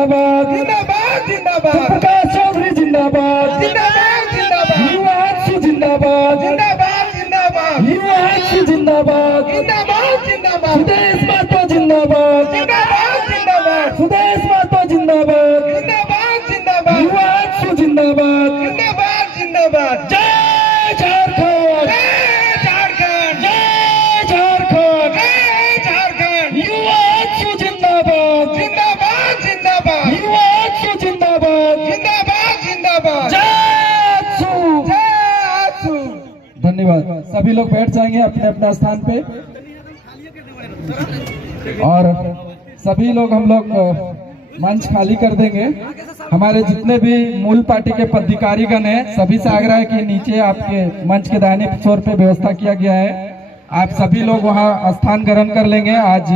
जिंदाबाद जिंदाबाद जिंदाबाद प्रकाश चौधरी जिंदाबाद जिंदाबाद जिंदाबाद युवा आजसू जिंदाबाद जिंदाबाद जिंदाबाद युवा आजसू जिंदाबाद जिंदाबाद जिंदाबाद सुदेश महतो जिंदाबाद जिंदाबाद जिंदाबाद सुदेश महतो जिंदाबाद जिंदाबाद जिंदाबाद युवा आजसू जिंदाबाद जिंदाबाद जिंदाबाद जय झारखंड जय झारखंड जय झारखंड जय झारखंड युवा आजसू जिंदाबाद जिंदाबाद जिंदाबाद युवा आजसू जिंदाबाद जिंदाबाद जिंदाबाद जय आजसू जय आजसू। धन्यवाद। सभी लोग बैठ जाएंगे अपने अपने स्थान पे और सभी लोग हम लोग मंच खाली कर देंगे। हमारे जितने भी मूल पार्टी के पदाधिकारीगण हैं सभी से आग्रह है कि नीचे आपके मंच के दाहिने छोर पे व्यवस्था किया गया है, आप सभी लोग वहां स्थान ग्रहण कर लेंगे। आज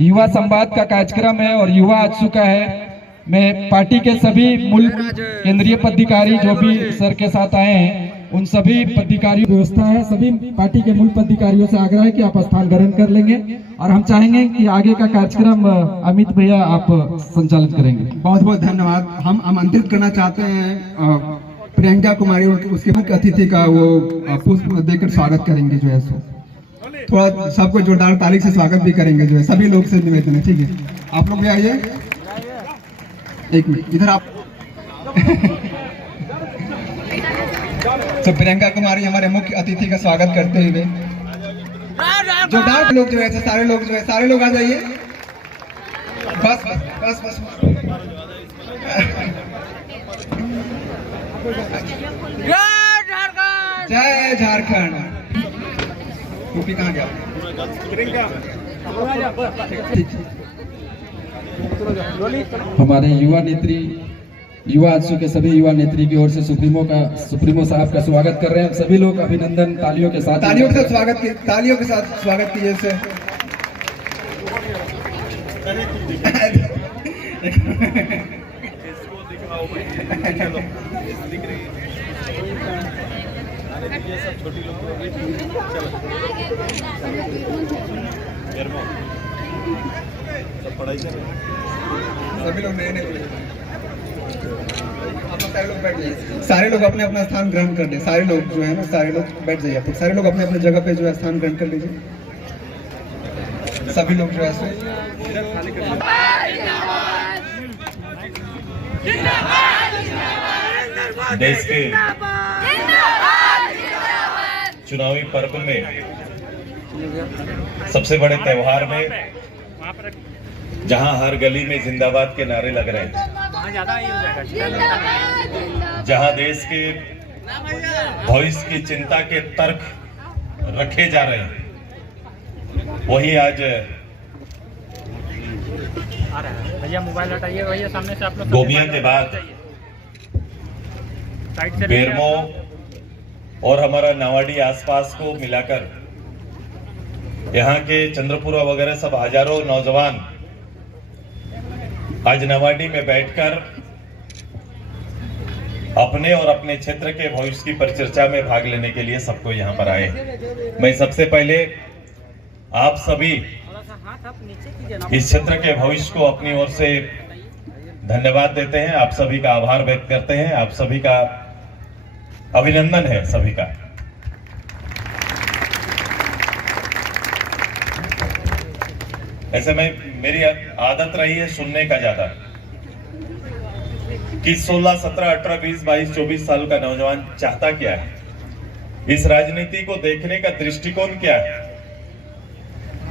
युवा संवाद का कार्यक्रम है और युवा आजसू का है। मैं पार्टी के सभी मूल केंद्रीय पदाधिकारी जो भी सर के साथ आए हैं उन सभी पदाधिकारी व्यवस्था है, सभी पार्टी के मूल पदाधिकारियों से आग्रह है कि आप स्थान ग्रहण कर लेंगे और हम चाहेंगे कि आगे का कार्यक्रम अमित भैया आप संचालित करेंगे। बहुत बहुत धन्यवाद। हम आमंत्रित करना चाहते हैं प्रियंका कुमारी और उसके मुख्य अतिथि का वो पुष्प देकर स्वागत करेंगे जो है सो थोड़ा सबको जोरदार ताली से स्वागत भी करेंगे जो है सभी लोग से निवेदन है। ठीक है, आप लोग भी आइए, एक मिनट इधर आप। तो प्रियंका कुमारी हमारे मुख्य अतिथि का स्वागत करते हुए जोरदार लोग जो है सारे लोग जो है सारे लोग आ जाइए। बस बस बस बस जय झारखंड। टोपी कहाँ गया? हमारे युवा नेत्री युवा आजसू के सभी युवा नेत्री की ओर से सुप्रीमो साहब का स्वागत कर रहे हैं। सभी लोग अभिनंदन तालियों के साथ स्वागत कीजिए इसे। सभी लोग नए सारे लोग अपने अपना स्थान ग्रहण कर ले। सारे लोग जो है ना सारे लोग बैठ जाइए, तो सारे लोग अपने अपने जगह पे जो है स्थान ग्रहण कर लीजिए। सभी लोग जो है देश के चुनावी पर्व में सबसे बड़े त्योहार में जहां हर गली में जिंदाबाद के नारे लग रहे हैं, जहां देश के भविष्य की चिंता के तर्क रखे जा रहे हैं, वही आज भैया मोबाइल हटाइए भैया सामने से। आप लोग गोमिया के बाद बेरमो और हमारा नावाडी आसपास को मिलाकर यहाँ के चंद्रपुरा वगैरह सब हजारों नौजवान आज नावाडी में बैठकर अपने और अपने क्षेत्र के भविष्य की परिचर्चा में भाग लेने के लिए सबको यहाँ पर आए। मैं सबसे पहले आप सभी इस क्षेत्र के भविष्य को अपनी ओर से धन्यवाद देते हैं, आप सभी का आभार व्यक्त करते हैं, आप सभी का अभिनंदन है सभी का। ऐसे में मेरी आदत रही है सुनने का ज्यादा कि 16, 17, 18, 20, 22, 24 साल का नौजवान चाहता क्या है, इस राजनीति को देखने का दृष्टिकोण क्या है।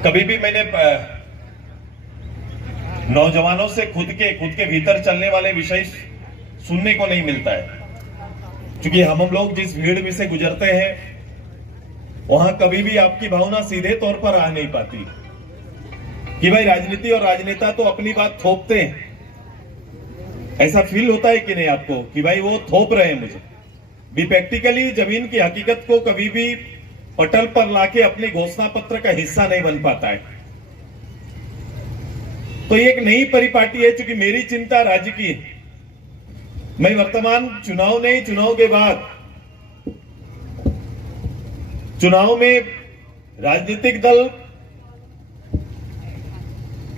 कभी भी मैंने नौजवानों से खुद के भीतर चलने वाले विषय सुनने को नहीं मिलता है, क्योंकि हम लोग जिस भीड़ में से गुजरते हैं वहां कभी भी आपकी भावना सीधे तौर पर आ नहीं पाती कि भाई राजनीति और राजनेता तो अपनी बात थोपते हैं। ऐसा फील होता है कि नहीं आपको कि भाई वो थोप रहे हैं मुझे भी? प्रैक्टिकली जमीन की हकीकत को कभी भी पटल पर लाके अपने घोषणा पत्र का हिस्सा नहीं बन पाता है। तो ये एक नई परिपाटी है, क्योंकि मेरी चिंता राज्य की है। मैं वर्तमान चुनाव नहीं, चुनाव के बाद चुनाव में राजनीतिक दल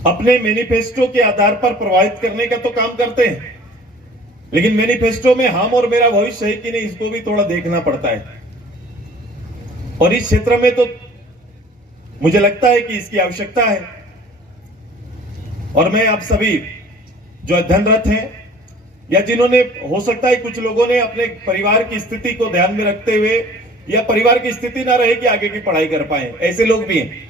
अपने मैनिफेस्टो के आधार पर प्रभावित करने का तो काम करते हैं, लेकिन मैनिफेस्टो में हम और मेरा भविष्य है कि नहीं, इसको भी थोड़ा देखना पड़ता है। और इस क्षेत्र में तो मुझे लगता है कि इसकी आवश्यकता है। और मैं आप सभी जो अध्ययनरत हैं या जिन्होंने, हो सकता है कुछ लोगों ने अपने परिवार की स्थिति को ध्यान में रखते हुए, या परिवार की स्थिति ना रहे कि आगे की पढ़ाई कर पाए, ऐसे लोग भी हैं।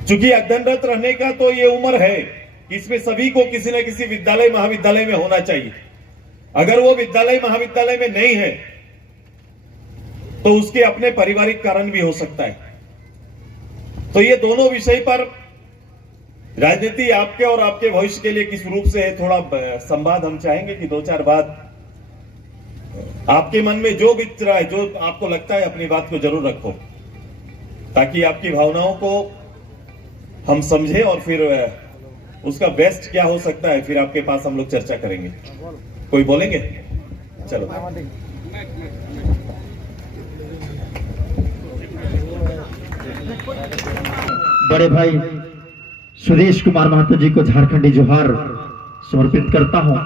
चूंकि अध्ययनरत रहने का तो ये उम्र है कि इसमें सभी को किसी न किसी विद्यालय महाविद्यालय में होना चाहिए। अगर वो विद्यालय महाविद्यालय में नहीं है तो उसके अपने पारिवारिक कारण भी हो सकता है। तो ये दोनों विषय पर राजनीति आपके और आपके भविष्य के लिए किस रूप से है, थोड़ा संवाद हम चाहेंगे कि 2-4 बात आपके मन में जो बीत रहा है, जो आपको लगता है, अपनी बात को जरूर रखो, ताकि आपकी भावनाओं को हम समझे और फिर उसका बेस्ट क्या हो सकता है, फिर आपके पास हम लोग चर्चा करेंगे। कोई बोलेंगे? चलो। बड़े भाई सुरेश कुमार महतो जी को झारखंडी जोहार समर्पित करता हूं।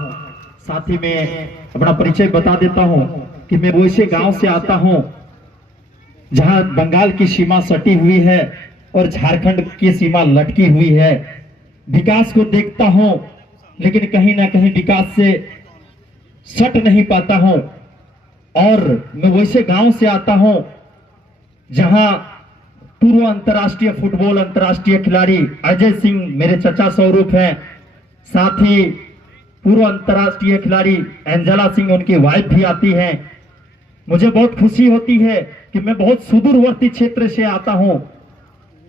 साथ ही में अपना परिचय बता देता हूं कि मैं वैसे गांव से आता हूं जहां बंगाल की सीमा सटी हुई है और झारखंड की सीमा लटकी हुई है। विकास को देखता हूं लेकिन कहीं ना कहीं विकास से सट नहीं पाता हूं। और मैं वैसे गांव से आता हूं जहां पूर्व अंतर्राष्ट्रीय फुटबॉल अंतर्राष्ट्रीय खिलाड़ी अजय सिंह मेरे चचा स्वरूप हैं। साथ ही पूर्व अंतर्राष्ट्रीय खिलाड़ी एंजेला सिंह, उनकी वाइफ भी आती हैं। मुझे बहुत खुशी होती है कि मैं बहुत सुदूरवर्ती क्षेत्र से आता हूं,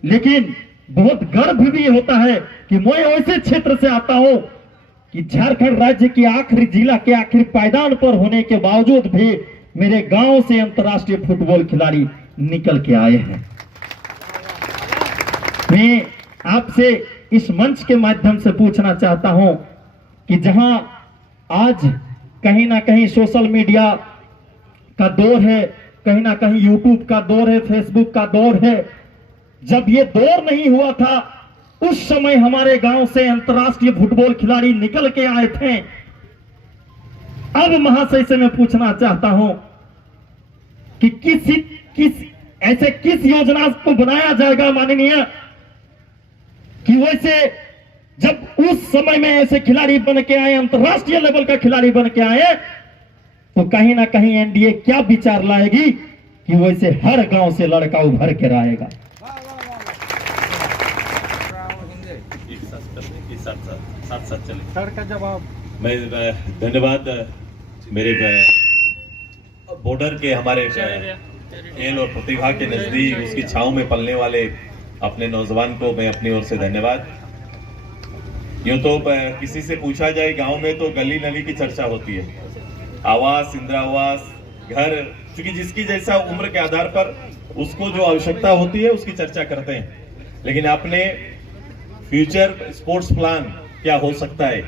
लेकिन बहुत गर्व भी होता है कि मैं ऐसे क्षेत्र से आता हूं कि झारखंड राज्य की आखिरी जिला के आखिरी पायदान पर होने के बावजूद भी मेरे गांव से अंतर्राष्ट्रीय फुटबॉल खिलाड़ी निकल के आए हैं। मैं आपसे इस मंच के माध्यम से पूछना चाहता हूं कि जहां आज कहीं ना कहीं सोशल मीडिया का दौर है, कहीं ना कहीं यूट्यूब का दौर है, फेसबुक का दौर है, जब ये दौर नहीं हुआ था उस समय हमारे गांव से अंतर्राष्ट्रीय फुटबॉल खिलाड़ी निकल के आए थे। अब महाशय से मैं पूछना चाहता हूं कि किस योजना को बनाया जाएगा माननीय, कि वैसे जब उस समय में ऐसे खिलाड़ी बन के आए, अंतर्राष्ट्रीय लेवल का खिलाड़ी बन के आए, तो कहीं ना कहीं एनडीए क्या विचार लाएगी कि वैसे हर गांव से लड़का उभर के रहेगा। साथ चले। सर का जवाब। मैं धन्यवाद मेरे बॉर्डर के हमारे खेल और प्रतिभा के नजदीक उसकी छांव में पलने वाले अपने नौजवान को मैं अपनी ओर से धन्यवाद। यूं तो किसी से पूछा जाए गांव में तो गली नली की चर्चा होती है, आवास, इंदिरा आवास, घर, क्योंकि जिसकी जैसा उम्र के आधार पर उसको जो आवश्यकता होती है उसकी चर्चा करते हैं। लेकिन आपने फ्यूचर स्पोर्ट्स प्लान क्या हो सकता है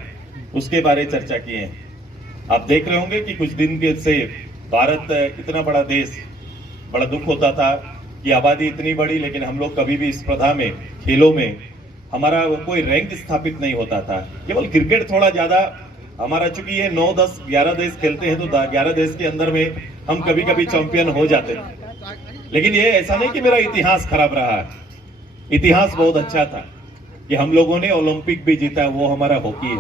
उसके बारे में चर्चा की है। आप देख रहे होंगे कि कुछ दिन के से भारत इतना बड़ा देश, बड़ा दुख होता था कि आबादी इतनी बड़ी, लेकिन हम लोग कभी भी इस स्पर्धा में, खेलों में हमारा कोई रैंक स्थापित नहीं होता था। केवल क्रिकेट थोड़ा ज्यादा हमारा, चूंकि ये 9, 10, 11 देश खेलते हैं तो 11 देश के अंदर में हम कभी कभी चैंपियन हो जाते थे। लेकिन ये ऐसा नहीं कि मेरा इतिहास खराब रहा है, इतिहास बहुत अच्छा था कि हम लोगों ने ओलंपिक भी जीता, वो हमारा हॉकी है।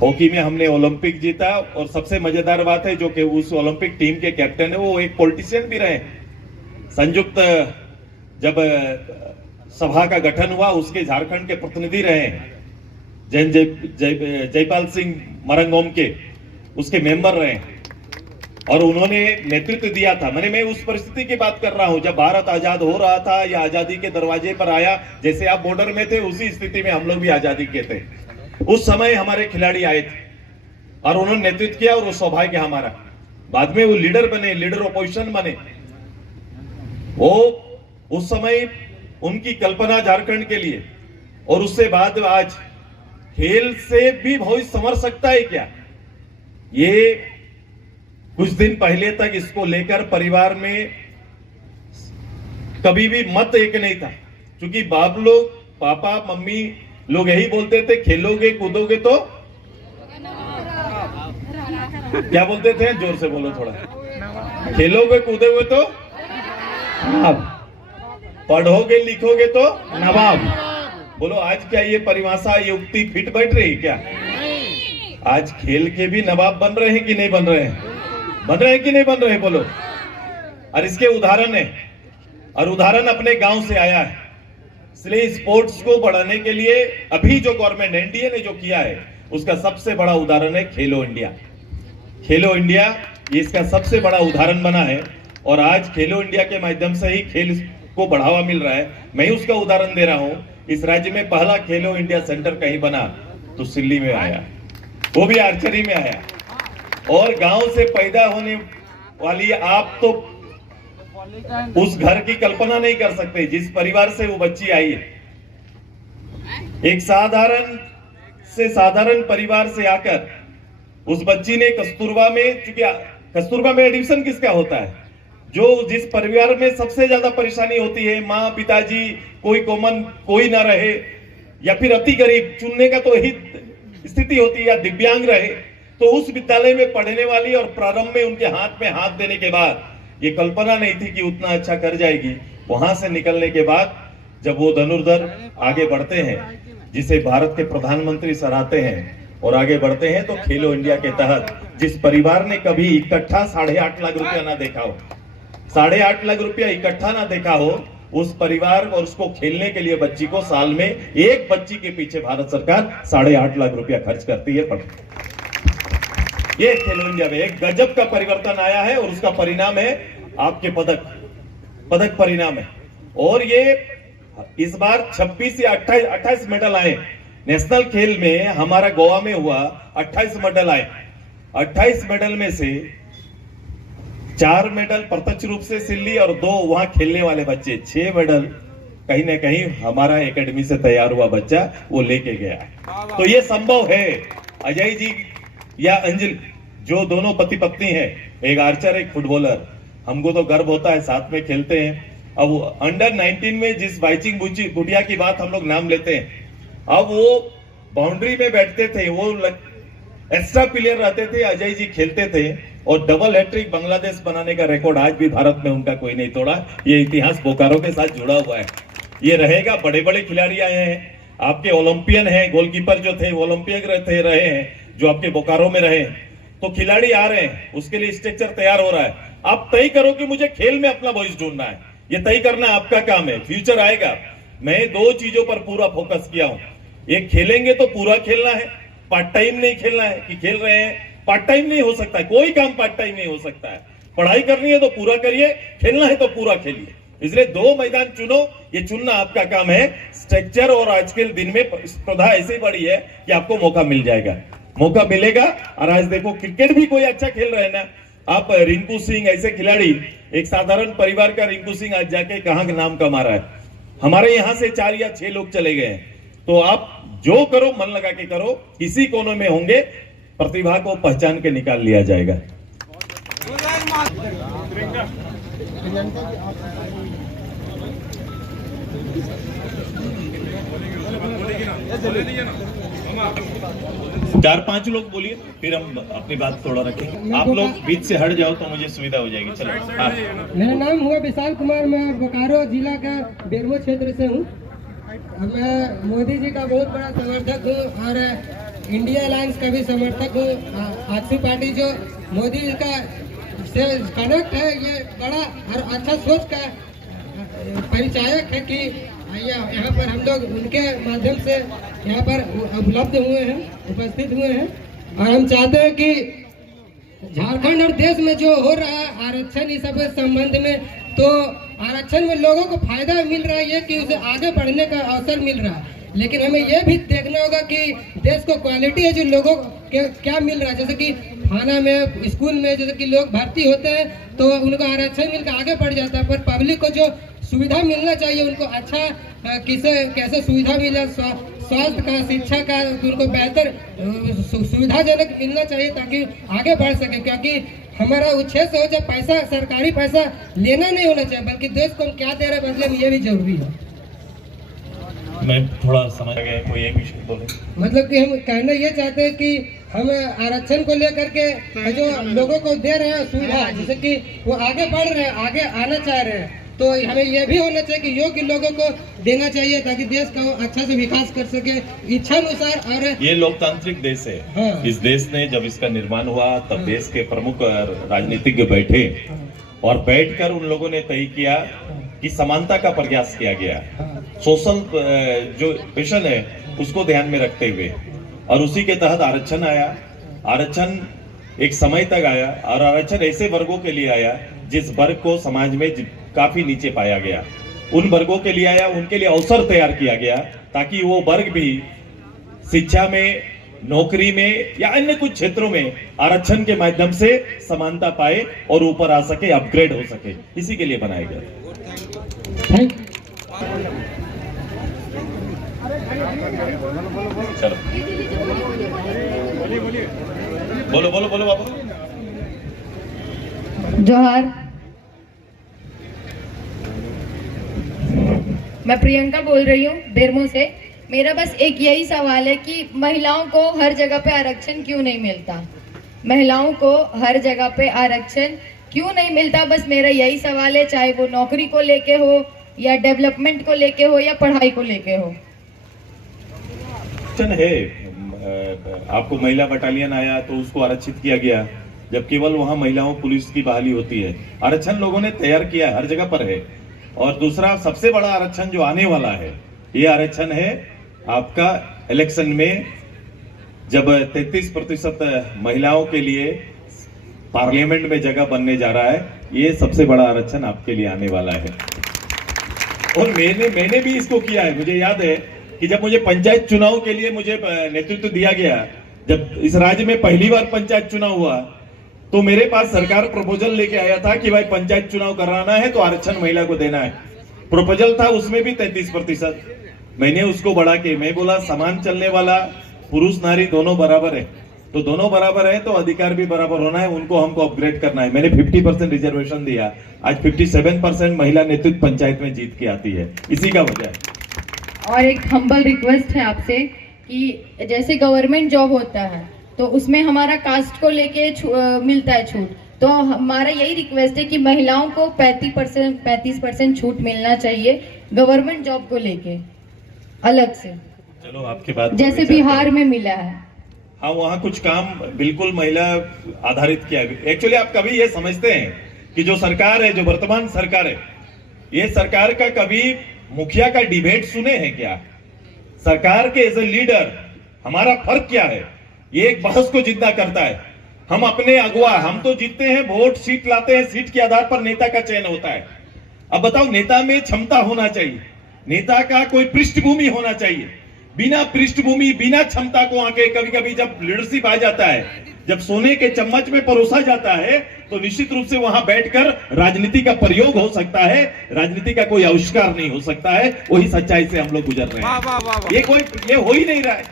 हॉकी में हमने ओलंपिक जीता, और सबसे मजेदार बात है जो कि उस ओलंपिक टीम के कैप्टन है वो एक पॉलिटिशियन भी रहे। संयुक्त जब सभा का गठन हुआ उसके झारखंड के प्रतिनिधि रहे, जयपाल सिंह मरंगोम के, उसके मेंबर रहे, और उन्होंने नेतृत्व दिया था। मैं उस परिस्थिति की बात कर रहा हूं जब भारत आजाद हो रहा था या आजादी के दरवाजे पर आया। जैसे आप बॉर्डर में थे उसी स्थिति में हम लोग भी आजादी के थे। उस समय हमारे खिलाड़ी आए थे और उन्होंने नेतृत्व किया, और वो सौभाग्य हमारा। बाद में वो लीडर बने, लीडर ऑपोजिशन बने। वो उस समय उनकी कल्पना झारखंड के लिए, और उससे बाद आज खेल से भी भविष्य संवर सकता है क्या, ये कुछ दिन पहले तक इसको लेकर परिवार में कभी भी मत एक नहीं था। क्योंकि बाप लोग पापा मम्मी लोग यही बोलते थे, खेलोगे कूदोगे तो क्या बोलते थे? जोर से बोलो थोड़ा। खेलोगे कूदोगे तो नवाब, पढ़ोगे लिखोगे तो नवाब। बोलो आज क्या ये परिभाषा, ये उक्ति फिट बैठ रही क्या? आज खेल के भी नवाब बन रहे हैं कि नहीं बन रहे हैं? बन रहे हैं कि नहीं बन रहे हैं? बोलो। और इसके उदाहरण है, और उदाहरण अपने गांव से आया है। इसलिए स्पोर्ट्स को बढ़ाने के लिए अभी जो गवर्नमेंट एनडीए ने जो किया है उसका सबसे बड़ा उदाहरण है खेलो इंडिया। खेलो इंडिया ये इसका सबसे बड़ा उदाहरण बना है, और आज खेलो इंडिया के माध्यम से ही खेल को बढ़ावा मिल रहा है। मैं ही उसका उदाहरण दे रहा हूं। इस राज्य में पहला खेलो इंडिया सेंटर कहीं बना तो सिल्ली में आया, वो भी आर्चरी में आया। और गांव से पैदा होने वाली आप तो उस घर की कल्पना नहीं कर सकते जिस परिवार से वो बच्ची आई है। एक साधारण परिवार से आकर उस बच्ची ने कस्तूरबा में, चूंकि कस्तूरबा में एडमिशन किसका होता है? जो जिस परिवार में सबसे ज्यादा परेशानी होती है, माँ पिताजी कोई कॉमन कोई ना रहे, या फिर अति गरीब चुनने का तो यही स्थिति होती है, या दिव्यांग रहे, तो उस विद्यालय में पढ़ने वाली और प्रारंभ में उनके हाथ में हाथ देने के बाद ये कल्पना नहीं थी कि उतना अच्छा कर जाएगी। वहां से निकलने के बाद जब वो धनुर्धर आगे बढ़ते हैं, जिसे भारत के प्रधानमंत्री सराहते हैं, और आगे बढ़ते हैं, तो खेलो इंडिया के तहत जिस परिवार ने कभी इकट्ठा 8.5 लाख रुपया ना देखा हो, 8.5 लाख रुपया इकट्ठा ना देखा हो, उस परिवार और उसको खेलने के लिए बच्ची को साल में एक बच्ची के पीछे भारत सरकार 8.5 लाख रुपया खर्च करती है। ये खेलो इंडिया में एक गजब का परिवर्तन आया है, और उसका परिणाम है आपके पदक परिणाम है। और ये इस बार 26 या 28 मेडल आए नेशनल खेल में। हमारा गोवा में हुआ 28 मेडल आए। 28 मेडल में से 4 मेडल प्रत्यक्ष रूप से सिल्ली और 2 वहां खेलने वाले बच्चे। 6 मेडल कहीं ना कहीं हमारा एकेडमी से तैयार हुआ बच्चा वो लेके गया। तो ये संभव है। अजय जी या अंजलि जो दोनों पति पत्नी हैं, एक आर्चर एक फुटबॉलर, हमको तो गर्व होता है, साथ में खेलते हैं। अब अंडर 19 में जिस बाइचिंग बुटिया की बात हम लोग नाम लेते हैं, अब वो बाउंड्री में बैठते थे, वो एक्स्ट्रा प्लेयर रहते थे, अजय जी खेलते थे, और डबल हैट्रिक बांग्लादेश बनाने का रिकॉर्ड आज भी भारत में उनका कोई नहीं तोड़ा। ये इतिहास बोकारो के साथ जुड़ा हुआ है, ये रहेगा। बड़े बड़े खिलाड़ी आए हैं, आपके ओलंपियन हैं, गोलकीपर जो थे वो ओलंपियन रहे हैं, जो आपके बोकारो में रहे। तो खिलाड़ी आ रहे हैं, उसके लिए स्ट्रक्चर तैयार हो रहा है। आप तय करो कि मुझे खेल में अपना वॉइस ढूंढना है, ये तय करना आपका काम है। फ्यूचर आएगा। मैं 2 चीजों पर पूरा फोकस किया हूं। एक, खेलेंगे तो पूरा खेलना है, पार्ट टाइम नहीं खेलना है कि खेल रहे हैं। पार्ट टाइम नहीं हो सकता है, कोई काम पार्ट टाइम नहीं हो सकता है। पढ़ाई करनी है तो पूरा करिए, खेलना है तो पूरा खेलिए। इसलिए 2 मैदान चुनो, ये चुनना आपका काम है। स्ट्रक्चर और आज के दिन में स्पर्धा ऐसी बड़ी है कि आपको मौका मिल जाएगा, मौका मिलेगा। और आज देखो क्रिकेट भी कोई अच्छा खेल रहे हैं ना, आप रिंकू सिंह ऐसे खिलाड़ी, एक साधारण परिवार का रिंकू सिंह आज जाके कहां का नाम कमा रहा है। हमारे यहां से 4 या 6 लोग चले गए हैं। तो आप जो करो मन लगा के करो, किसी कोने में होंगे, प्रतिभा को पहचान के निकाल लिया जाएगा। चार 5 लोग बोलिए, फिर हम अपनी बात थोड़ा रखेंगे। आप लोग बीच से हट जाओ तो मुझे सुविधा हो जाएगी। चलो। मेरा नाम हुआ विशाल कुमार, मैं बोकारो जिला का बेरमो क्षेत्र से हूँ। मैं मोदी जी का बहुत बड़ा समर्थक हूँ और इंडिया अलायंस का भी समर्थक हूँ। आजसू पार्टी जो मोदी जी का से कनेक्ट है, ये बड़ा और अच्छा सोच का परिचायक है कि यहाँ पर हम लोग उनके माध्यम से यहाँ पर उपलब्ध हुए हैं, उपस्थित हुए हैं। और हम चाहते हैं कि झारखंड और देश में जो हो रहा है आरक्षण इस सब संबंध में, तो आरक्षण में लोगों को फायदा मिल रहा है, ये कि उसे आगे बढ़ने का अवसर मिल रहा है। लेकिन हमें यह भी देखना होगा कि देश को क्वालिटी है जो लोगों के क्या मिल रहा है। जैसे कि थाना में, स्कूल में जैसे कि लोग भर्ती होते हैं तो उनको आरक्षण मिलकर आगे बढ़ जाता है, पर पब्लिक को जो सुविधा मिलना चाहिए, उनको अच्छा कैसे सुविधा मिले, स्वास्थ्य का, शिक्षा का, उनको बेहतर सुविधाजनक मिलना चाहिए ताकि आगे बढ़ सके। क्योंकि हमारा उच्छेद हो जाए, पैसा सरकारी पैसा लेना नहीं होना चाहिए, बल्कि देश को हम क्या दे रहे हैं बदले में ये भी जरूरी है। मैं थोड़ा समझ गया, कोई एक विषय बोले। मतलब कि हम कहना ये चाहते हैं कि हम आरक्षण को लेकर के जो लोगों को दे रहे हैं सुविधा, जैसे कि वो आगे बढ़ रहे हैं, आगे आना चाह रहे हैं, तो हमें यह भी होना चाहिए कि योग्य लोगों को देना चाहिए ताकि देश का अच्छा से विकास कर सके इच्छा अनुसार। और ये लोकतांत्रिक देश है। हाँ। इस देश ने जब इसका निर्माण हुआ तब देश के प्रमुख राजनीतिज्ञ बैठे और बैठकर उन लोगों ने तय किया कि समानता का प्रयास किया गया, सोशल जो विजन है उसको ध्यान में रखते हुए, और उसी के तहत आरक्षण आया। आरक्षण एक समय तक आया और आरक्षण ऐसे वर्गों के लिए आया जिस वर्ग को समाज में काफी नीचे पाया गया, उन वर्गों के लिए आया, उनके लिए अवसर तैयार किया गया ताकि वो वर्ग भी शिक्षा में, नौकरी में या अन्य कुछ क्षेत्रों में आरक्षण के माध्यम से समानता पाए और ऊपर आ सके, अपग्रेड हो सके, इसी के लिए बनाया गया। चलो बोलो बोलो बोलो बाबू। जोहार, मैं प्रियंका बोल रही हूँ बेरमो से। मेरा बस एक यही सवाल है कि महिलाओं को हर जगह पे आरक्षण क्यों नहीं मिलता? महिलाओं को हर जगह पे आरक्षण क्यों नहीं मिलता? बस मेरा यही सवाल है, चाहे वो नौकरी को लेके हो या डेवलपमेंट को लेके हो या पढ़ाई को लेके हो। आरक्षण है, आपको महिला बटालियन आया तो उसको आरक्षित किया गया, जब केवल वहां महिलाओं पुलिस की बहाली होती है। आरक्षण लोगों ने तैयार किया, हर जगह पर है। और दूसरा सबसे बड़ा आरक्षण जो आने वाला है, ये आरक्षण है आपका इलेक्शन में, जब 33% महिलाओं के लिए पार्लियामेंट में जगह बनने जा रहा है, ये सबसे बड़ा आरक्षण आपके लिए आने वाला है। और मैंने भी इसको किया है। मुझे याद है कि जब मुझे पंचायत चुनाव के लिए मुझे नेतृत्व दिया गया, जब इस राज्य में पहली बार पंचायत चुनाव हुआ, तो मेरे पास सरकार प्रपोजल लेके आया था कि भाई पंचायत चुनाव कराना है तो आरक्षण महिला को देना है। प्रपोजल था उसमें भी 33%। मैंने उसको बढ़ा के मैं बोला समान चलने वाला, पुरुष नारी दोनों बराबर है, तो दोनों बराबर है तो अधिकार भी बराबर होना है, उनको हमको अपग्रेड करना है। मैंने 50% रिजर्वेशन दिया, आज 57% महिला नेतृत्व पंचायत में जीत के आती है, इसी का वजह है। और एक हम्बल रिक्वेस्ट है आपसे कि जैसे गवर्नमेंट जॉब होता है तो उसमें हमारा कास्ट को लेके मिलता है छूट, तो हमारा यही रिक्वेस्ट है कि महिलाओं को 35% छूट मिलना चाहिए गवर्नमेंट जॉब को लेके अलग से, चलो आपकी बात जैसे बिहार में मिला है। हाँ, वहाँ कुछ काम बिल्कुल महिला आधारित किया। एक्चुअली आप कभी ये समझते हैं कि जो सरकार है, जो वर्तमान सरकार है, ये सरकार का कभी मुखिया का डिबेट सुने हैं क्या? सरकार के एज ए लीडर हमारा फर्क क्या है? ये एक बहस को जितना करता है। हम अपने अगुवा, हम तो जीतते हैं, वोट सीट लाते हैं, सीट के आधार पर नेता का चयन होता है। अब बताओ, नेता में क्षमता होना चाहिए, नेता का कोई पृष्ठभूमि होना चाहिए। बिना पृष्ठभूमि, बिना क्षमता को आके कभी कभी जब लीडरशिप आ जाता है, जब सोने के चम्मच में परोसा जाता है, तो निश्चित रूप से वहां बैठकर राजनीति का प्रयोग हो सकता है, राजनीति का कोई आविष्कार नहीं हो सकता है। वही सच्चाई से हम लोग गुजर रहे हैं। ये हो ही नहीं रहा है,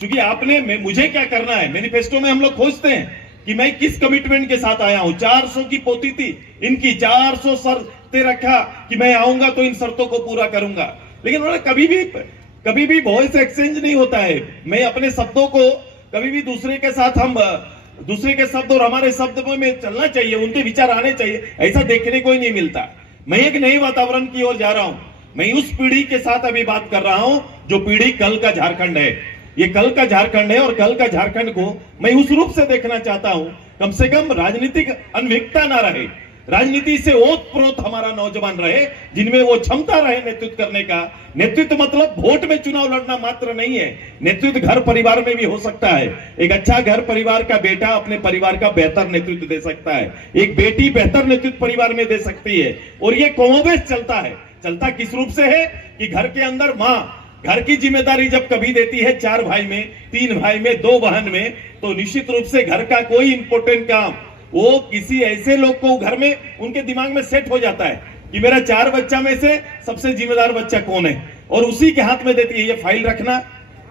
क्योंकि आपने मुझे क्या करना है, मैनिफेस्टो में हम लोग खोजते हैं कि मैं किस कमिटमेंट के साथ आया हूं। 400 की पोती थी इनकी, 400 शर्तें रखा कि मैं आऊंगा तो इन शर्तों को पूरा करूंगा, लेकिन उन्होंने कभी भी वॉइस एक्सचेंज नहीं होता है। मैं अपने शब्दों को कभी भी दूसरे के साथ, हम दूसरे के शब्द और हमारे शब्द में चलना चाहिए, उनके विचार आने चाहिए, ऐसा देखने को ही नहीं मिलता। मैं एक नए वातावरण की ओर जा रहा हूं। मैं उस पीढ़ी के साथ अभी बात कर रहा हूं जो पीढ़ी कल का झारखंड है। ये कल का झारखंड है और कल का झारखंड को मैं उस रूप से देखना चाहता हूं, कम से कम राजनीतिक अनभिज्ञता ना रहे, राजनीति से ओतप्रोत हमारा नौजवान रहे, जिनमें वो क्षमता रहे नेतृत्व करने का। नेतृत्व मतलब वोट में चुनाव लड़ना मात्र नहीं है, नेतृत्व घर परिवार में भी हो सकता है। एक अच्छा घर परिवार का बेटा अपने परिवार का बेहतर नेतृत्व दे सकता है, एक बेटी बेहतर नेतृत्व परिवार में दे सकती है। और ये कमोबेश चलता है। चलता किस रूप से है कि घर के अंदर माँ घर की जिम्मेदारी जब कभी देती है 4 भाई में, 3 भाई में, 2 बहन में, तो निश्चित रूप से घर का कोई इंपॉर्टेंट काम वो किसी ऐसे लोग को घर में उनके दिमाग में सेट हो जाता है कि मेरा 4 बच्चा में से सबसे जिम्मेदार बच्चा कौन है, और उसी के हाथ में देती है। ये फाइल रखना,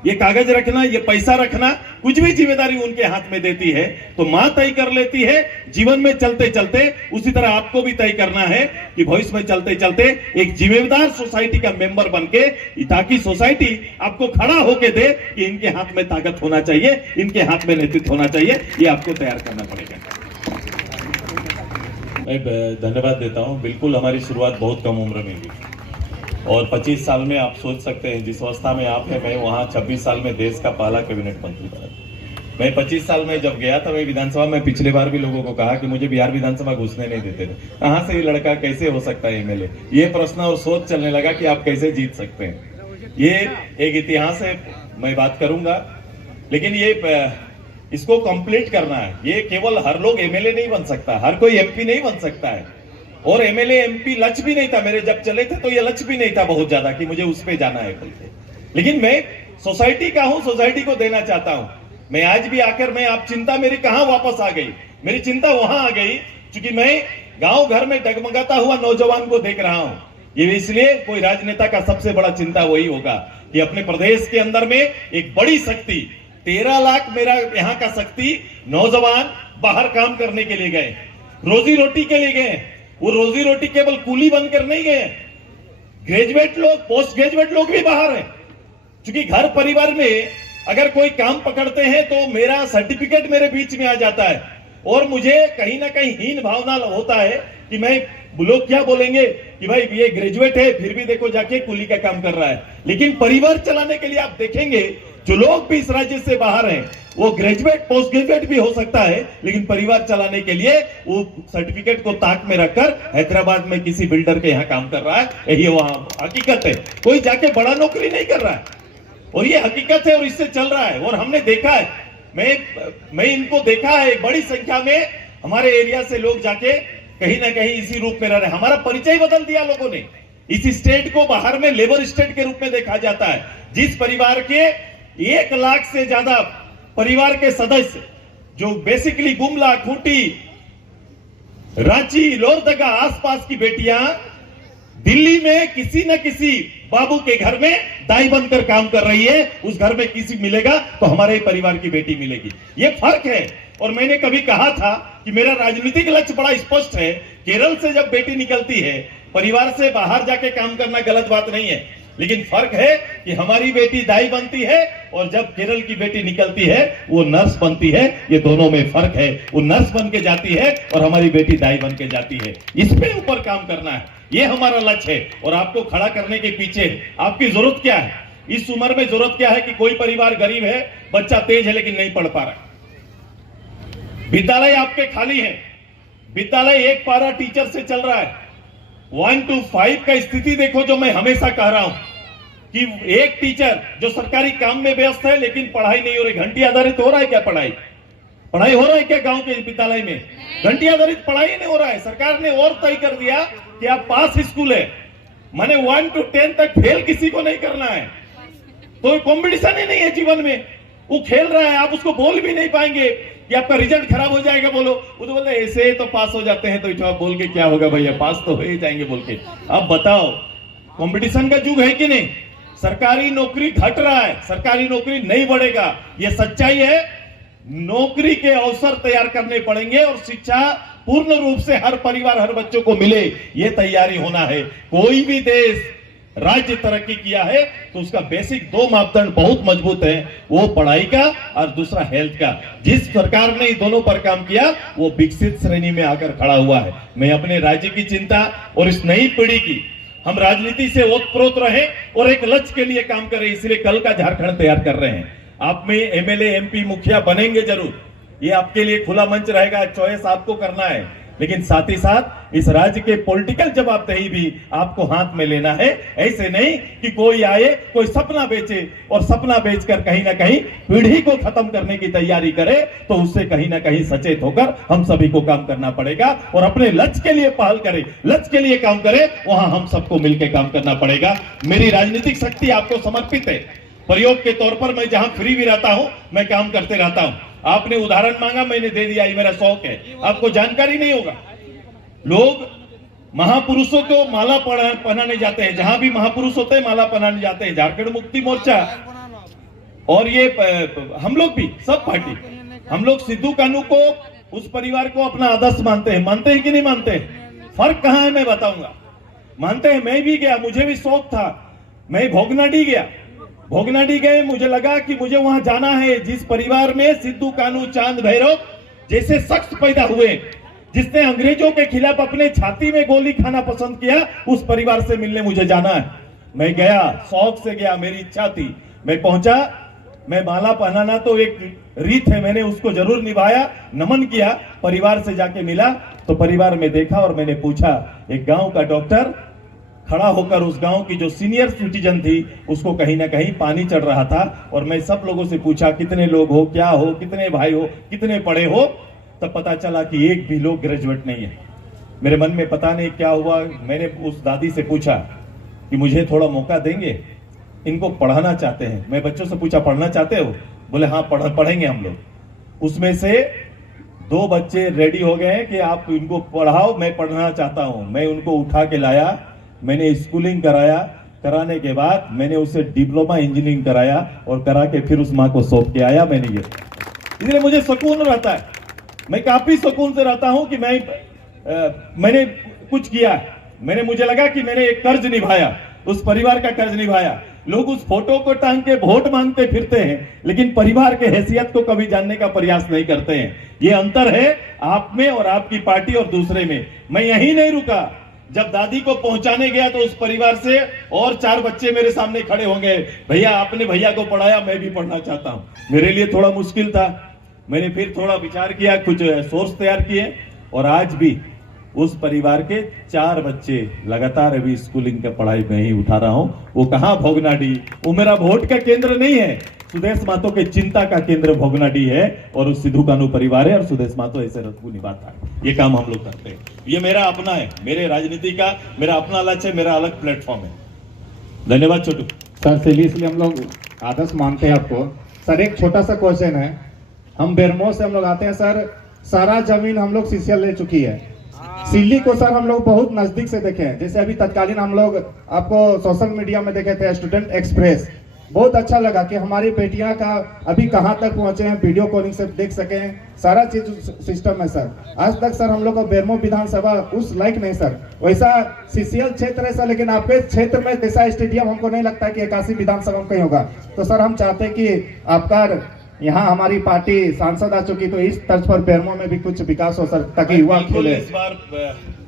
ये कागज रखना, ये पैसा रखना, कुछ भी जिम्मेदारी उनके हाथ में देती है तो मां तय कर लेती है। जीवन में चलते चलते उसी तरह आपको भी तय करना है कि भविष्य में चलते चलते एक जिम्मेदार सोसाइटी का मेंबर बनके, ताकि सोसाइटी आपको खड़ा होके दे कि इनके हाथ में ताकत होना चाहिए, इनके हाथ में नेतृत्व होना चाहिए, ये आपको तैयार करना पड़ेगा। मैं धन्यवाद देता हूं। बिल्कुल हमारी शुरुआत बहुत कम उम्र में हुई और 25 साल में आप सोच सकते हैं जिस अवस्था में आप हैं, मैं वहां 26 साल में देश का पहला कैबिनेट मंत्री बना। मैं 25 साल में जब गया था, मैं विधानसभा में पिछले बार भी लोगों को कहा कि मुझे बिहार विधानसभा घुसने नहीं देते थे। कहां से ये लड़का कैसे हो सकता है एमएलए, ये प्रश्न और सोच चलने लगा कि आप कैसे जीत सकते हैं। ये एक इतिहास है, मैं बात करूंगा, लेकिन ये इसको कंप्लीट करना है। ये केवल हर लोग एमएलए नहीं बन सकता, हर कोई एमपी नहीं बन सकता है। और एमएलए एमपी लक्ष्य भी नहीं था मेरे, जब चले थे तो ये लक्ष्य भी नहीं था बहुत ज्यादा कि मुझे उस पे जाना है बोलते। लेकिन मैं सोसाइटी का हूं, सोसाइटी को देना चाहता हूं। मैं आज भी आकर, मैं आप चिंता मेरी कहां वापस आ गई, मेरी चिंता वहां आ गई क्योंकि मैं गांव घर में डगमगाता हुआ नौजवान को देख रहा हूं। ये इसलिए कोई राजनेता का सबसे बड़ा चिंता वही होगा कि अपने प्रदेश के अंदर में एक बड़ी शक्ति, 13 लाख मेरा यहाँ का शक्ति नौजवान बाहर काम करने के लिए गए, रोजी रोटी के लिए गए। वो रोजी रोटी केवल कूली बनकर नहीं गए, ग्रेजुएट लोग, पोस्ट ग्रेजुएट लोग भी बाहर हैं। क्योंकि घर परिवार में अगर कोई काम पकड़ते हैं तो मेरा सर्टिफिकेट मेरे बीच में आ जाता है और मुझे कहीं ना कहीं हीन भावना होता है कि मैं, लोग क्या बोलेंगे कि भाई ये ग्रेजुएट है फिर भी देखो जाके कुली का काम कर रहा है। लेकिन परिवार चलाने के लिए आप देखेंगे जो लोग भी इस राज्य से बाहर हैं, वो ग्रेजुएट, पोस्ट ग्रेजुएट भी हो सकता है, लेकिन परिवार चलाने के लिए वो सर्टिफिकेट को ताक में रखकर हैदराबाद में किसी बिल्डर के यहाँ काम कर रहा है। यही वहां हकीकत है, कोई जाके बड़ा नौकरी नहीं कर रहा है और ये हकीकत है और इससे चल रहा है। और हमने देखा है, मैं इनको देखा है, बड़ी संख्या में हमारे एरिया से लोग जाके कहीं ना कहीं इसी रूप में रह रहे हैं। हमारा परिचय बदल दिया लोगों ने। इस स्टेट को बाहर में लेबर स्टेट के रूप में देखा जाता है। जिस परिवार के 1 लाख से ज्यादा परिवार के सदस्य जो बेसिकली गुमला, खूंटी, रांची, लोहरदगा आसपास की बेटियां दिल्ली में किसी न किसी बाबू के घर में दाई बनकर काम कर रही है, उस घर में किसी मिलेगा तो हमारे ही परिवार की बेटी मिलेगी। ये फर्क है। और मैंने कभी कहा था कि मेरा राजनीतिक लक्ष्य बड़ा स्पष्ट है। केरल से जब बेटी निकलती है, परिवार से बाहर जाके काम करना गलत बात नहीं है, लेकिन फर्क है कि हमारी बेटी दाई बनती है और जब केरल की बेटी निकलती है वो नर्स बनती है। ये दोनों में फर्क है। वो नर्स बन के जाती है और हमारी बेटी दाई बन के जाती है। इस पे ऊपर काम करना है, ये हमारा लक्ष्य है। और आपको खड़ा करने के पीछे आपकी जरूरत क्या है? इस उम्र में जरूरत क्या है कि कोई परिवार गरीब है, बच्चा तेज है लेकिन नहीं पढ़ पा रहा, विद्यालय आपके खाली है, विद्यालय एक पारा टीचर से चल रहा है। 1 to 5 का स्थिति देखो, जो मैं हमेशा कह रहा हूं कि एक टीचर जो सरकारी काम में व्यस्त है लेकिन पढ़ाई नहीं हो रही। घंटी आधारित हो रहा है क्या पढ़ाई हो रहा है क्या गांव के विद्यालय में? घंटी आधारित पढ़ाई नहीं हो रहा है। सरकार ने और तय कर दिया कि आप पास स्कूल है, माने 1 to 10 तक फेल किसी को नहीं करना है। तो कंपटीशन ही नहीं है जीवन में। वो खेल रहा है, आप उसको बोल भी नहीं पाएंगे कि आपका रिजल्ट खराब हो जाएगा। बोलो, वो तो बोलते हैं ऐसे तो पास हो जाते हैं, तो आप बोल के क्या होगा भैया, पास तो हो ही जाएंगे बोल के। अब बताओ, कंपटीशन का युग है कि नहीं? सरकारी नौकरी घट रहा है, सरकारी नौकरी नहीं बढ़ेगा, ये सच्चाई है। नौकरी के अवसर तैयार करने पड़ेंगे और शिक्षा पूर्ण रूप से हर परिवार, हर बच्चों को मिले, ये तैयारी होना है। कोई भी देश, राज्य तरक्की किया है तो उसका बेसिक 2 मापदंड बहुत मजबूत है, वो पढ़ाई का और दूसरा हेल्थ का। जिस सरकार ने इन दोनों पर काम किया वो विकसित श्रेणी में आकर खड़ा हुआ है। मैं अपने राज्य की चिंता और इस नई पीढ़ी की, हम राजनीति से ओतप्रोत रहे और एक लक्ष्य के लिए काम करें, इसलिए कल का झारखंड तैयार कर रहे हैं। आप में एमएलए, एमपी, मुखिया बनेंगे जरूर, ये आपके लिए खुला मंच रहेगा, चॉइस आपको करना है। लेकिन साथ ही साथ इस राज्य के पॉलिटिकल जवाबदेही भी आपको हाथ में लेना है। ऐसे नहीं कि कोई आए, कोई सपना बेचे और सपना बेचकर कहीं ना कहीं पीढ़ी को खत्म करने की तैयारी करे, तो उससे कहीं ना कहीं सचेत होकर हम सभी को काम करना पड़ेगा और अपने लक्ष्य के लिए पहल करें, लक्ष्य के लिए काम करें, वहां हम सबको मिलकर काम करना पड़ेगा। मेरी राजनीतिक शक्ति आपको समर्पित है। प्रयोग के तौर पर मैं जहां फ्री भी रहता हूं, मैं काम करते रहता हूं। आपने उदाहरण मांगा, मैंने दे दिया, ये मेरा शौक है। आपको जानकारी नहीं होगा, लोग महापुरुषों को माला पहनाने जाते हैं, जहां भी महापुरुष होते हैं माला पहनाने जाते हैं। झारखंड मुक्ति मोर्चा और ये हम लोग भी सब पार्टी, हम लोग सिद्धू कानू को, उस परिवार को अपना आदर्श मानते हैं कि नहीं मानते हैं? फर्क कहां है मैं बताऊंगा। मानते हैं, मैं भी गया, मुझे भी शौक था, मैं भोगनाडी गया, भोगनाडी गए, मुझे लगा कि मुझे वहां जाना है जिस परिवार में सिद्धू कानू चांद भैरव जैसे शख्स पैदा हुए, जिसने अंग्रेजों के खिलाफ अपने छाती में गोली खाना पसंद किया, उस परिवार से मिलने मुझे जाना है। मैं गया, शौक से गया, मेरी इच्छा थी, मैं पहुंचा। मैं माला पहनाना तो एक रीत है, मैंने उसको जरूर निभाया, नमन किया, परिवार से जाके मिला तो परिवार में देखा और मैंने पूछा, एक गांव का डॉक्टर खड़ा होकर उस गांव की जो सीनियर सिटीजन थी उसको कहीं ना कहीं पानी चढ़ रहा था, और मैं सब लोगों से पूछा कितने लोग हो, क्या हो, कितने भाई हो, कितने पढ़े हो, तब पता चला कि एक भी लोग ग्रेजुएट नहीं है। मेरे मन में पता नहीं क्या हुआ, मैंने उस दादी से पूछा कि मुझे थोड़ा मौका देंगे, इनको पढ़ाना चाहते हैं। मैं बच्चों से पूछा पढ़ना चाहते हो? बोले हाँ पढ़ेंगे हम लोग। उसमें से 2 बच्चे रेडी हो गए कि आप इनको पढ़ाओ, मैं पढ़ना चाहता हूं। मैं उनको उठा के लाया, मैंने स्कूलिंग कराया, कराने के बाद मैंने उसे डिप्लोमा इंजीनियरिंग कराया और करा के फिर उस माँ को सौंप के आया मैंने ये। इसलिए मुझे सुकून रहता है, मैं काफी सुकून से रहता हूं कि मैंने कुछ किया, मुझे लगा कि मैंने एक कर्ज निभाया, उस परिवार का कर्ज निभाया। लोग उस फोटो को टांग के वोट मांगते फिरते हैं, लेकिन परिवार के हैसियत को कभी जानने का प्रयास नहीं करते हैं। ये अंतर है आप में और आपकी पार्टी और दूसरे में। मैं यही नहीं रुका, जब दादी को पहुंचाने गया तो उस परिवार से और 4 बच्चे मेरे सामने खड़े होंगे, भैया आपने भैया को पढ़ाया, मैं भी पढ़ना चाहता हूं। मेरे लिए थोड़ा मुश्किल था, मैंने फिर थोड़ा विचार किया, कुछ सोर्स तैयार किए, और आज भी उस परिवार के 4 बच्चे लगातार अभी स्कूलिंग का पढ़ाई में ही उठा रहा हूं। वो कहां भोगनाडी, वो मेरा वोट का केंद्र नहीं है, सुदेश महतो के चिंता का केंद्र भोगनाडी है, और उस सिद्धू कानू परिवार है, और सुदेश महतो ऐसे रसगु निभाता है। ये काम हम लोग करते हैं, ये मेरा अपना है, मेरे राजनीति का मेरा अपना लक्ष्य है, मेरा अलग प्लेटफॉर्म है। धन्यवाद छोटू सर। इसलिए हम लोग आदर्श मानते हैं आपको। सर एक छोटा सा क्वेश्चन है, हम बेरमो से हम लोग आते हैं सर, सारा जमीन हम लोग सीसीएल ले चुकी है। सिल्ली को सर हम लोग बहुत नजदीक से देखे हैं, जैसे अभी तत्कालीन हम लोग आपको सोशल मीडिया में देखे थे स्टूडेंट एक्सप्रेस, बहुत अच्छा लगा कि हमारी बेटियां का अभी कहां तक पहुंचे हैं, वीडियो कॉलिंग से देख सके, सारा चीज सिस्टम है सर। आज तक सर हम लोग को बेरमो विधानसभा उस लायक नहीं सर, वैसा सीसीएल क्षेत्र है सर, लेकिन आपके क्षेत्र में जैसा स्टेडियम हमको नहीं लगता कि 81 विधानसभा में कहीं होगा। तो सर हम चाहते हैं कि आपका यहाँ हमारी पार्टी सांसद आ चुकी, तो इस तर्ज पर बेरमो में भी कुछ विकास हो सर, ताकि युवा खेले। इस बार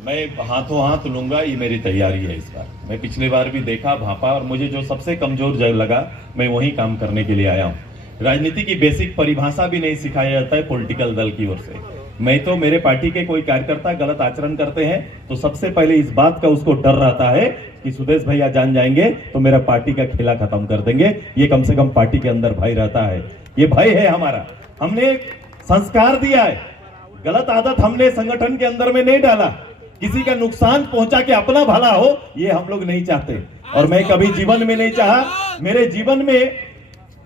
मैं हाथों हाथ लूंगा, ये मेरी तैयारी है इस बार। मैं पिछली बार भी देखा, भापा, और मुझे जो सबसे कमजोर लगा मैं वही काम करने के लिए आया हूँ। राजनीति की बेसिक परिभाषा भी नहीं सिखाया जाता है पॉलिटिकल दल की ओर से। मैं तो, मेरे पार्टी के कोई कार्यकर्ता गलत आचरण करते हैं तो सबसे पहले इस बात का उसको डर रहता है कि सुदेश भैया जान जाएंगे तो मेरा पार्टी का खेला खत्म कर देंगे। ये कम से कम पार्टी के अंदर भय रहता है, ये भय है हमारा। हमने संस्कार दिया है, गलत आदत हमने संगठन के अंदर में नहीं डाला। किसी का नुकसान पहुंचा के अपना भला हो, ये हम लोग नहीं चाहते, और मैं कभी जीवन में नहीं चाहा। मेरे जीवन में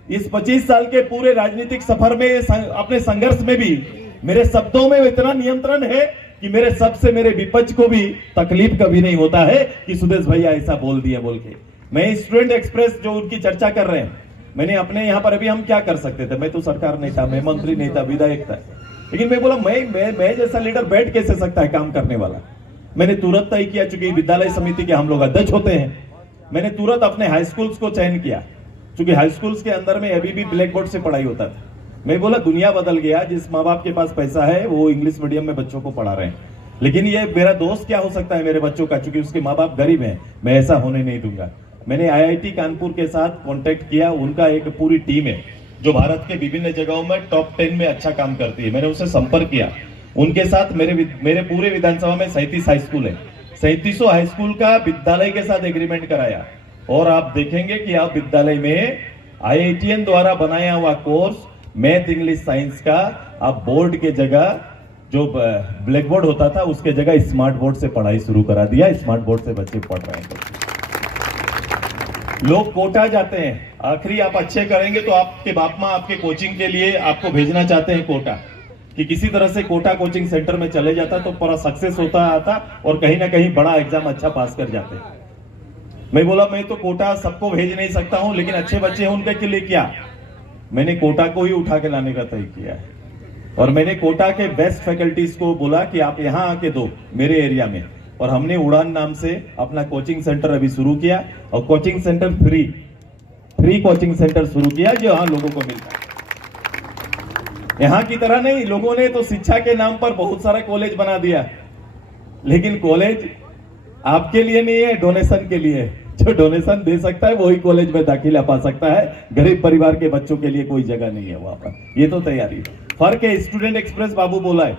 इस 25 साल के पूरे राजनीतिक सफर में, अपने संघर्ष में भी मेरे शब्दों में इतना नियंत्रण है कि मेरे सबसे, मेरे विपक्ष को भी तकलीफ कभी नहीं होता है कि सुदेश भैया ऐसा बोल दिया बोल के। मैं स्टूडेंट एक्सप्रेस जो उनकी चर्चा कर रहे हैं, मैंने अपने यहाँ पर अभी हम क्या कर सकते थे, मैं तो सरकार नहीं था, मैं मंत्री नहीं था, विधायक था, लेकिन मैं बोला मैं जैसा लीडर बैठ कैसे सकता है काम करने वाला। मैंने तुरंत तय किया, चूंकि विद्यालय समिति के हम लोग अध्यक्ष होते हैं, मैंने तुरंत अपने हाई स्कूल्स को चयन किया, क्योंकि हाई स्कूल्स के अंदर में अभी भी ब्लैक बोर्ड से पढ़ाई होता था। मैं बोला दुनिया बदल गया, जिस माँ बाप के पास पैसा है वो इंग्लिश मीडियम में बच्चों को पढ़ा रहे हैं, लेकिन ये मेरा दोस्त क्या हो सकता है मेरे बच्चों का, चूंकि उसके माँ बाप गरीब हैं, मैं ऐसा होने नहीं दूंगा। मैंने IIT कानपुर के साथ कांटेक्ट किया, उनका एक पूरी टीम है जो भारत के विभिन्न जगहों में टॉप 10 में अच्छा काम करती है। मैंने उससे संपर्क किया, उनके साथ मेरे पूरे विधानसभा में 37 हाई स्कूल है, 37 हाई स्कूल का विद्यालय के साथ एग्रीमेंट कराया, और आप देखेंगे कि आप विद्यालय में IITN द्वारा बनाया हुआ कोर्स मैथ, इंग्लिश, साइंस का आप बोर्ड के जगह, जो ब्लैक बोर्ड होता था उसके जगह स्मार्ट बोर्ड से पढ़ाई शुरू करा दिया। स्मार्ट बोर्ड से बच्चे पढ़ रहे हैं। लोग कोटा जाते हैं, आखिरी आप अच्छे करेंगे तो आपके बाप माँ आपके कोचिंग के लिए आपको भेजना चाहते हैं कोटा, कि किसी तरह से कोटा कोचिंग सेंटर में चले जाता तो पूरा सक्सेस होता आता और कहीं ना कहीं बड़ा एग्जाम अच्छा पास कर जाते। मैं बोला मैं तो कोटा सबको भेज नहीं सकता हूं, लेकिन अच्छे बच्चे हैं उनके लिए क्या, मैंने कोटा को ही उठा के लाने का तय किया है और मैंने कोटा के बेस्ट फैकल्टीज को बोला कि आप यहाँ आके दो मेरे एरिया में। और हमने उड़ान नाम से अपना कोचिंग सेंटर अभी शुरू किया और coaching centre free coaching centre शुरू किया जो यहाँ लोगों को मिलता है। यहाँ की तरह नहीं, लोगों ने तो शिक्षा के नाम पर बहुत सारा कॉलेज बना दिया, लेकिन कॉलेज आपके लिए नहीं है, डोनेशन के लिए है। जो डोनेशन दे सकता है वही कॉलेज में दाखिला पा सकता है, गरीब परिवार के बच्चों के लिए कोई जगह नहीं है वहां पर। ये तो तैयारी है। फर्क है, स्टूडेंट एक्सप्रेस बाबू बोला है,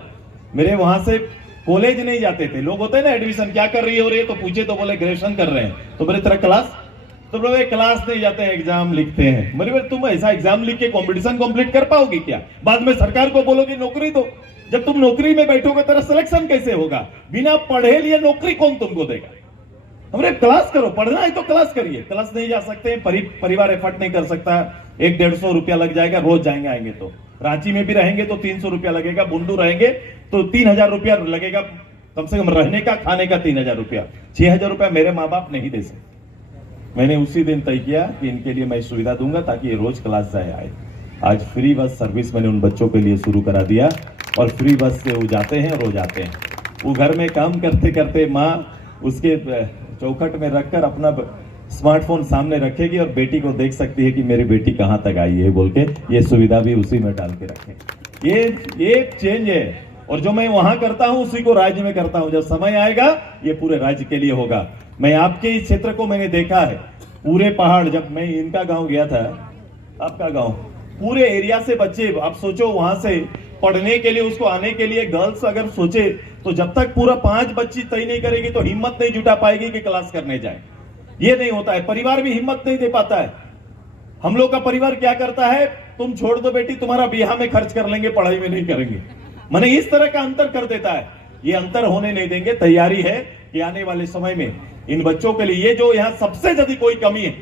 मेरे वहां से कॉलेज नहीं जाते थे लोग, होते हैं ना एडमिशन क्या कर रही है और ये तो पूछे तो बोले ग्रेजुएशन कर रहे हैं, तो मेरे तरह क्लास, तो बोले क्लास नहीं जाते हैं, एग्जाम लिखते हैं। मेरे तुम ऐसा एग्जाम लिख के कॉम्पिटिशन कंप्लीट कर पाओगे क्या? बाद में सरकार को बोलोगे नौकरी दो, जब तुम नौकरी में बैठोगे तेरा सिलेक्शन कैसे होगा? बिना पढ़े लिए नौकरी कौन तुमको देगा? हमरे क्लास करो, पढ़ना है तो क्लास करिए। क्लास नहीं जा सकते, परिवार एफर्ट नहीं कर सकता, 100-150 रुपया लग जाएगा, रोज जाएंगे आएंगे तो। रांची में भी रहेंगे तो 300 रुपया लगेगा, बुंडू रहेंगे तो 3000 रुपया लगेगा कम से कम रहने का, खाने का 3000 रुपया। 6000 रुपया मेरे माँ बाप नहीं दे सकते। मैंने उसी दिन तय किया कि इनके लिए मैं सुविधा दूंगा ताकि ये रोज क्लास जाए आए। आज फ्री बस सर्विस मैंने उन बच्चों के लिए शुरू करा दिया और फ्री बस से वो जाते हैं, रोज आते हैं। वो घर में काम करते करते माँ उसके चौखट में रखकर अपना स्मार्टफोन सामने रखेगी और बेटी को देख सकती है कि मेरी बेटी कहां तक आई है बोल के, ये सुविधा भी उसी में डाल के रखें। ये चेंज है और जो मैं वहां करता हूं उसी को राज्य में करता हूं। जब समय आएगा ये पूरे राज्य के लिए होगा। मैं आपके इस क्षेत्र को मैंने देखा है, पूरे पहाड़, जब मैं इनका गांव गया था, आपका गांव, पूरे एरिया से बच्चे, आप सोचो वहां से पढ़ने के लिए, उसको आने के लिए गर्ल्स अगर सोचे तो जब तक पूरा 5 बच्ची तय नहीं करेगी तो हिम्मत नहीं जुटा पाएगी कि क्लास करने जाए। ये नहीं होता है, परिवार भी हिम्मत नहीं दे पाता है। हम लोग का परिवार क्या करता है, तुम छोड़ दो बेटी, तुम्हारा ब्याह में खर्च कर लेंगे, पढ़ाई में नहीं करेंगे। माने इस तरह का अंतर कर देता है। ये अंतर होने नहीं देंगे। तैयारी है कि आने वाले समय में इन बच्चों के लिए, ये जो यहाँ सबसे यदि कोई कमी है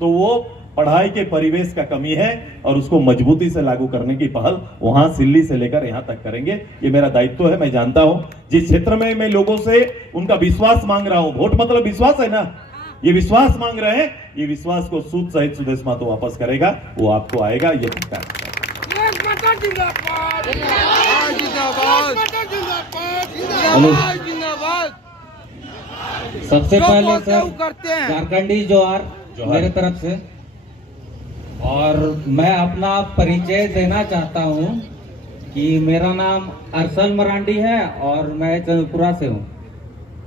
तो वो पढ़ाई के परिवेश का कमी है और उसको मजबूती से लागू करने की पहल वहां सिल्ली से लेकर यहां तक करेंगे। ये मेरा दायित्व है। मैं जानता हूं जिस क्षेत्र में मैं लोगों से उनका विश्वास मांग रहा हूं, वोट मतलब विश्वास है ना, ये विश्वास मांग रहे हैं, ये विश्वास को सूद सहित सुदेश महतो वापस करेगा, वो आपको आएगा, ये पक्का है। सबसे पहले सर झारखंडी जोहार मेरे तरफ से, और मैं अपना परिचय देना चाहता हूं कि मेरा नाम अरसल मरांडी है और मैं चंद्रपुरा से हूं।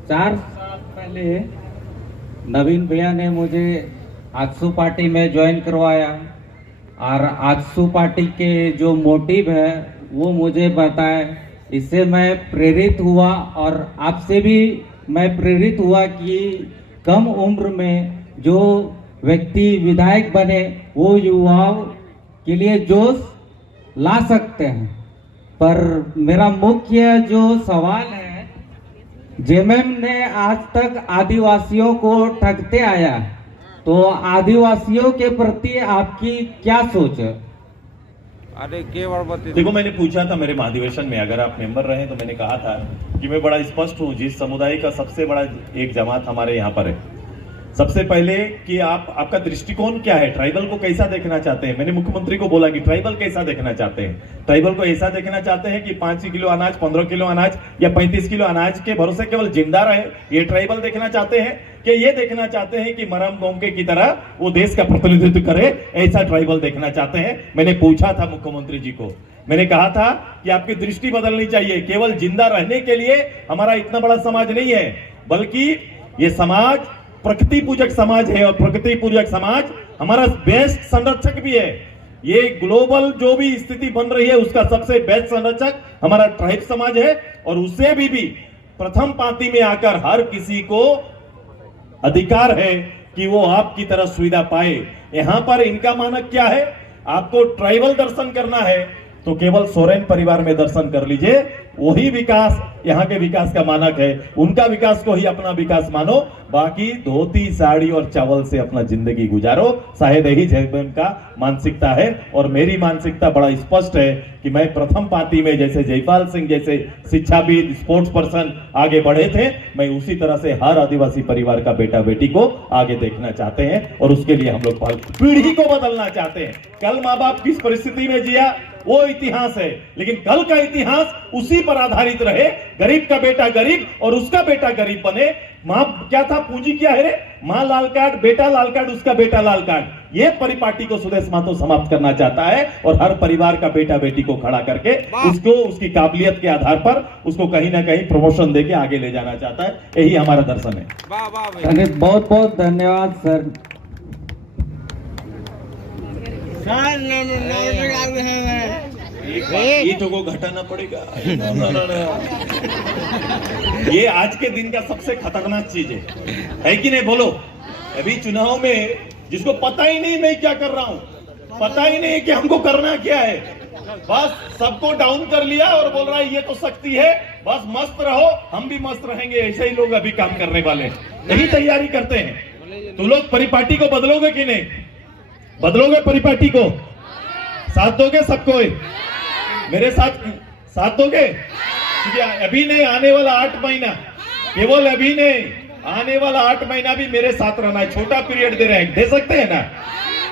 4 साल पहले नवीन भैया ने मुझे आजसू पार्टी में ज्वाइन करवाया और आजसू पार्टी के जो मोटिव है वो मुझे बताए। इससे मैं प्रेरित हुआ और आपसे भी मैं प्रेरित हुआ कि कम उम्र में जो व्यक्ति विधायक बने वो युवाओं के लिए जोश ला सकते हैं। पर मेरा मुख्य जो सवाल है, जेएमएम ने आज तक आदिवासियों को ठगते आया, तो आदिवासियों के प्रति आपकी क्या सोच है? देखो, मैंने पूछा था मेरे महाधिवेशन में, अगर आप मेंबर रहे तो मैंने कहा था कि मैं बड़ा स्पष्ट हूं, जिस समुदाय का सबसे बड़ा एक जमात हमारे यहाँ पर है। सबसे पहले कि आपका दृष्टिकोण क्या है, ट्राइबल को कैसा देखना चाहते हैं। मैंने मुख्यमंत्री को बोला कि ट्राइबल कैसा देखना चाहते हैं। ट्राइबल को ऐसा देखना चाहते हैं कि 5 किलो अनाज, 15 किलो अनाज या 35 किलो अनाज के भरोसे केवल जिंदा रहे, ये ट्राइबल देखना चाहते हैं कि ये देखना चाहते हैं कि मरम गोंके की तरह वो देश का प्रतिनिधित्व करे, ऐसा ट्राइबल देखना चाहते हैं। मैंने पूछा था मुख्यमंत्री जी को, मैंने कहा था कि आपकी दृष्टि बदलनी चाहिए। केवल जिंदा रहने के लिए हमारा इतना बड़ा समाज नहीं है, बल्कि ये समाज प्रकृति पूजक समाज है और प्रकृति पूजक समाज हमारा बेस्ट संरक्षक भी है। ये ग्लोबल जो भी स्थिति बन रही है उसका सबसे बेस्ट संरक्षक हमारा ट्राइब समाज है और उससे भी प्रथम पांति में आकर हर किसी को अधिकार है कि वो आपकी तरह सुविधा पाए। यहां पर इनका मानक क्या है, आपको ट्राइबल दर्शन करना है तो केवल सोरेन परिवार में दर्शन कर लीजिए, वही विकास यहाँ के विकास का मानक है। उनका विकास को ही अपना विकास मानो, बाकी धोती साड़ी और चावल से अपना जिंदगी गुजारो। शायद यही जयबम का मानसिकता है। और मेरी मानसिकता बड़ा स्पष्ट है कि मैं प्रथम पार्टी में जैसे जयपाल सिंह जैसे शिक्षाविद, स्पोर्ट्स पर्सन आगे बढ़े थे, मैं उसी तरह से हर आदिवासी परिवार का बेटा बेटी को आगे देखना चाहते हैं और उसके लिए हम लोग पीढ़ी को बदलना चाहते हैं। कल माँ बाप किस परिस्थिति में जिया वो इतिहास है, लेकिन कल का इतिहास उसी पर आधारित रहे। गरीब का बेटा गरीब और उसका बेटा गरीब बने। माँ क्या था, पूंजी क्या है रे, माँ लाल कार्ड, बेटा लाल कार्ड, उसका बेटा लाल कार्ड। ये परिपाटी को सुदेश महतो समाप्त करना चाहता है और हर परिवार का बेटा बेटी को खड़ा करके उसको उसकी काबिलियत के आधार पर उसको कहीं ना कहीं प्रमोशन देके आगे ले जाना चाहता है। यही हमारा दर्शन है। बहुत बहुत धन्यवाद सर। ये तो को घटाना पड़ेगा। ये आज के दिन का सबसे खतरनाक चीज है कि नहीं बोलो? अभी चुनाव में जिसको पता ही नहीं मैं क्या कर रहा हूँ, पता ही नहीं कि हमको करना क्या है, बस सबको डाउन कर लिया और बोल रहा है ये तो शक्ति है, बस मस्त रहो, हम भी मस्त रहेंगे। ऐसे ही लोग अभी काम करने वाले यही तैयारी करते हैं। तो लोग परिपाटी को बदलोगे कि नहीं? बदलोगे परिपाटी को? साथ दोगे सबको? मेरे साथ दोगे? क्योंकि अभी नहीं, आने वाला 8 महीना, केवल अभी नहीं, आने वाला 8 महीना भी मेरे साथ रहना है। छोटा पीरियड दे रहे हैं, दे सकते हैं ना?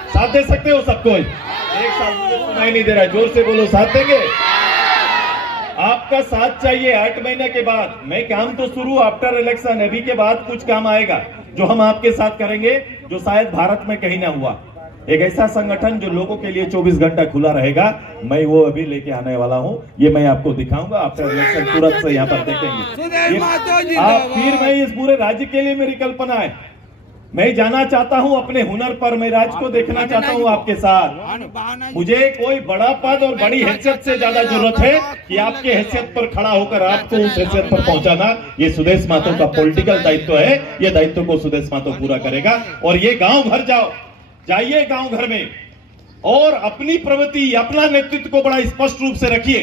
साथ दे सकते हो सबको? एक साल मुझे सुनाई नहीं दे रहा है, जोर से बोलो, साथ देंगे? आपका साथ चाहिए। 8 महीने के बाद मैं काम तो शुरू आफ्टर इलेक्शन, अभी के बाद कुछ काम आएगा जो हम आपके साथ करेंगे, जो शायद भारत में कहीं ना हुआ। एक ऐसा संगठन जो लोगों के लिए 24 घंटा खुला रहेगा, मैं वो अभी लेके आने वाला हूँ। ये मैं आपको दिखाऊंगा आफ्टर इलेक्शन, तुरंत से यहाँ पर देखेंगे आप। फिर मैं इस पूरे राज्य के लिए मेरी कल्पना है, मैं जाना चाहता हूँ अपने हुनर पर, मैं राज्य को देखना चाहता हूँ आपके साथ। मुझे कोई बड़ा पद और बड़ी हैसियत से ज्यादा जरूरत है कि आपके हैसियत पर खड़ा होकर आपको उस हैसियत पर पहुंचाना। ये सुदेश महतो का पॉलिटिकल दायित्व है। ये दायित्व को सुदेश महतो पूरा करेगा। और ये गांव घर जाइए गांव घर में और अपनी प्रवृत्ति, अपना नेतृत्व को बड़ा स्पष्ट रूप से रखिए।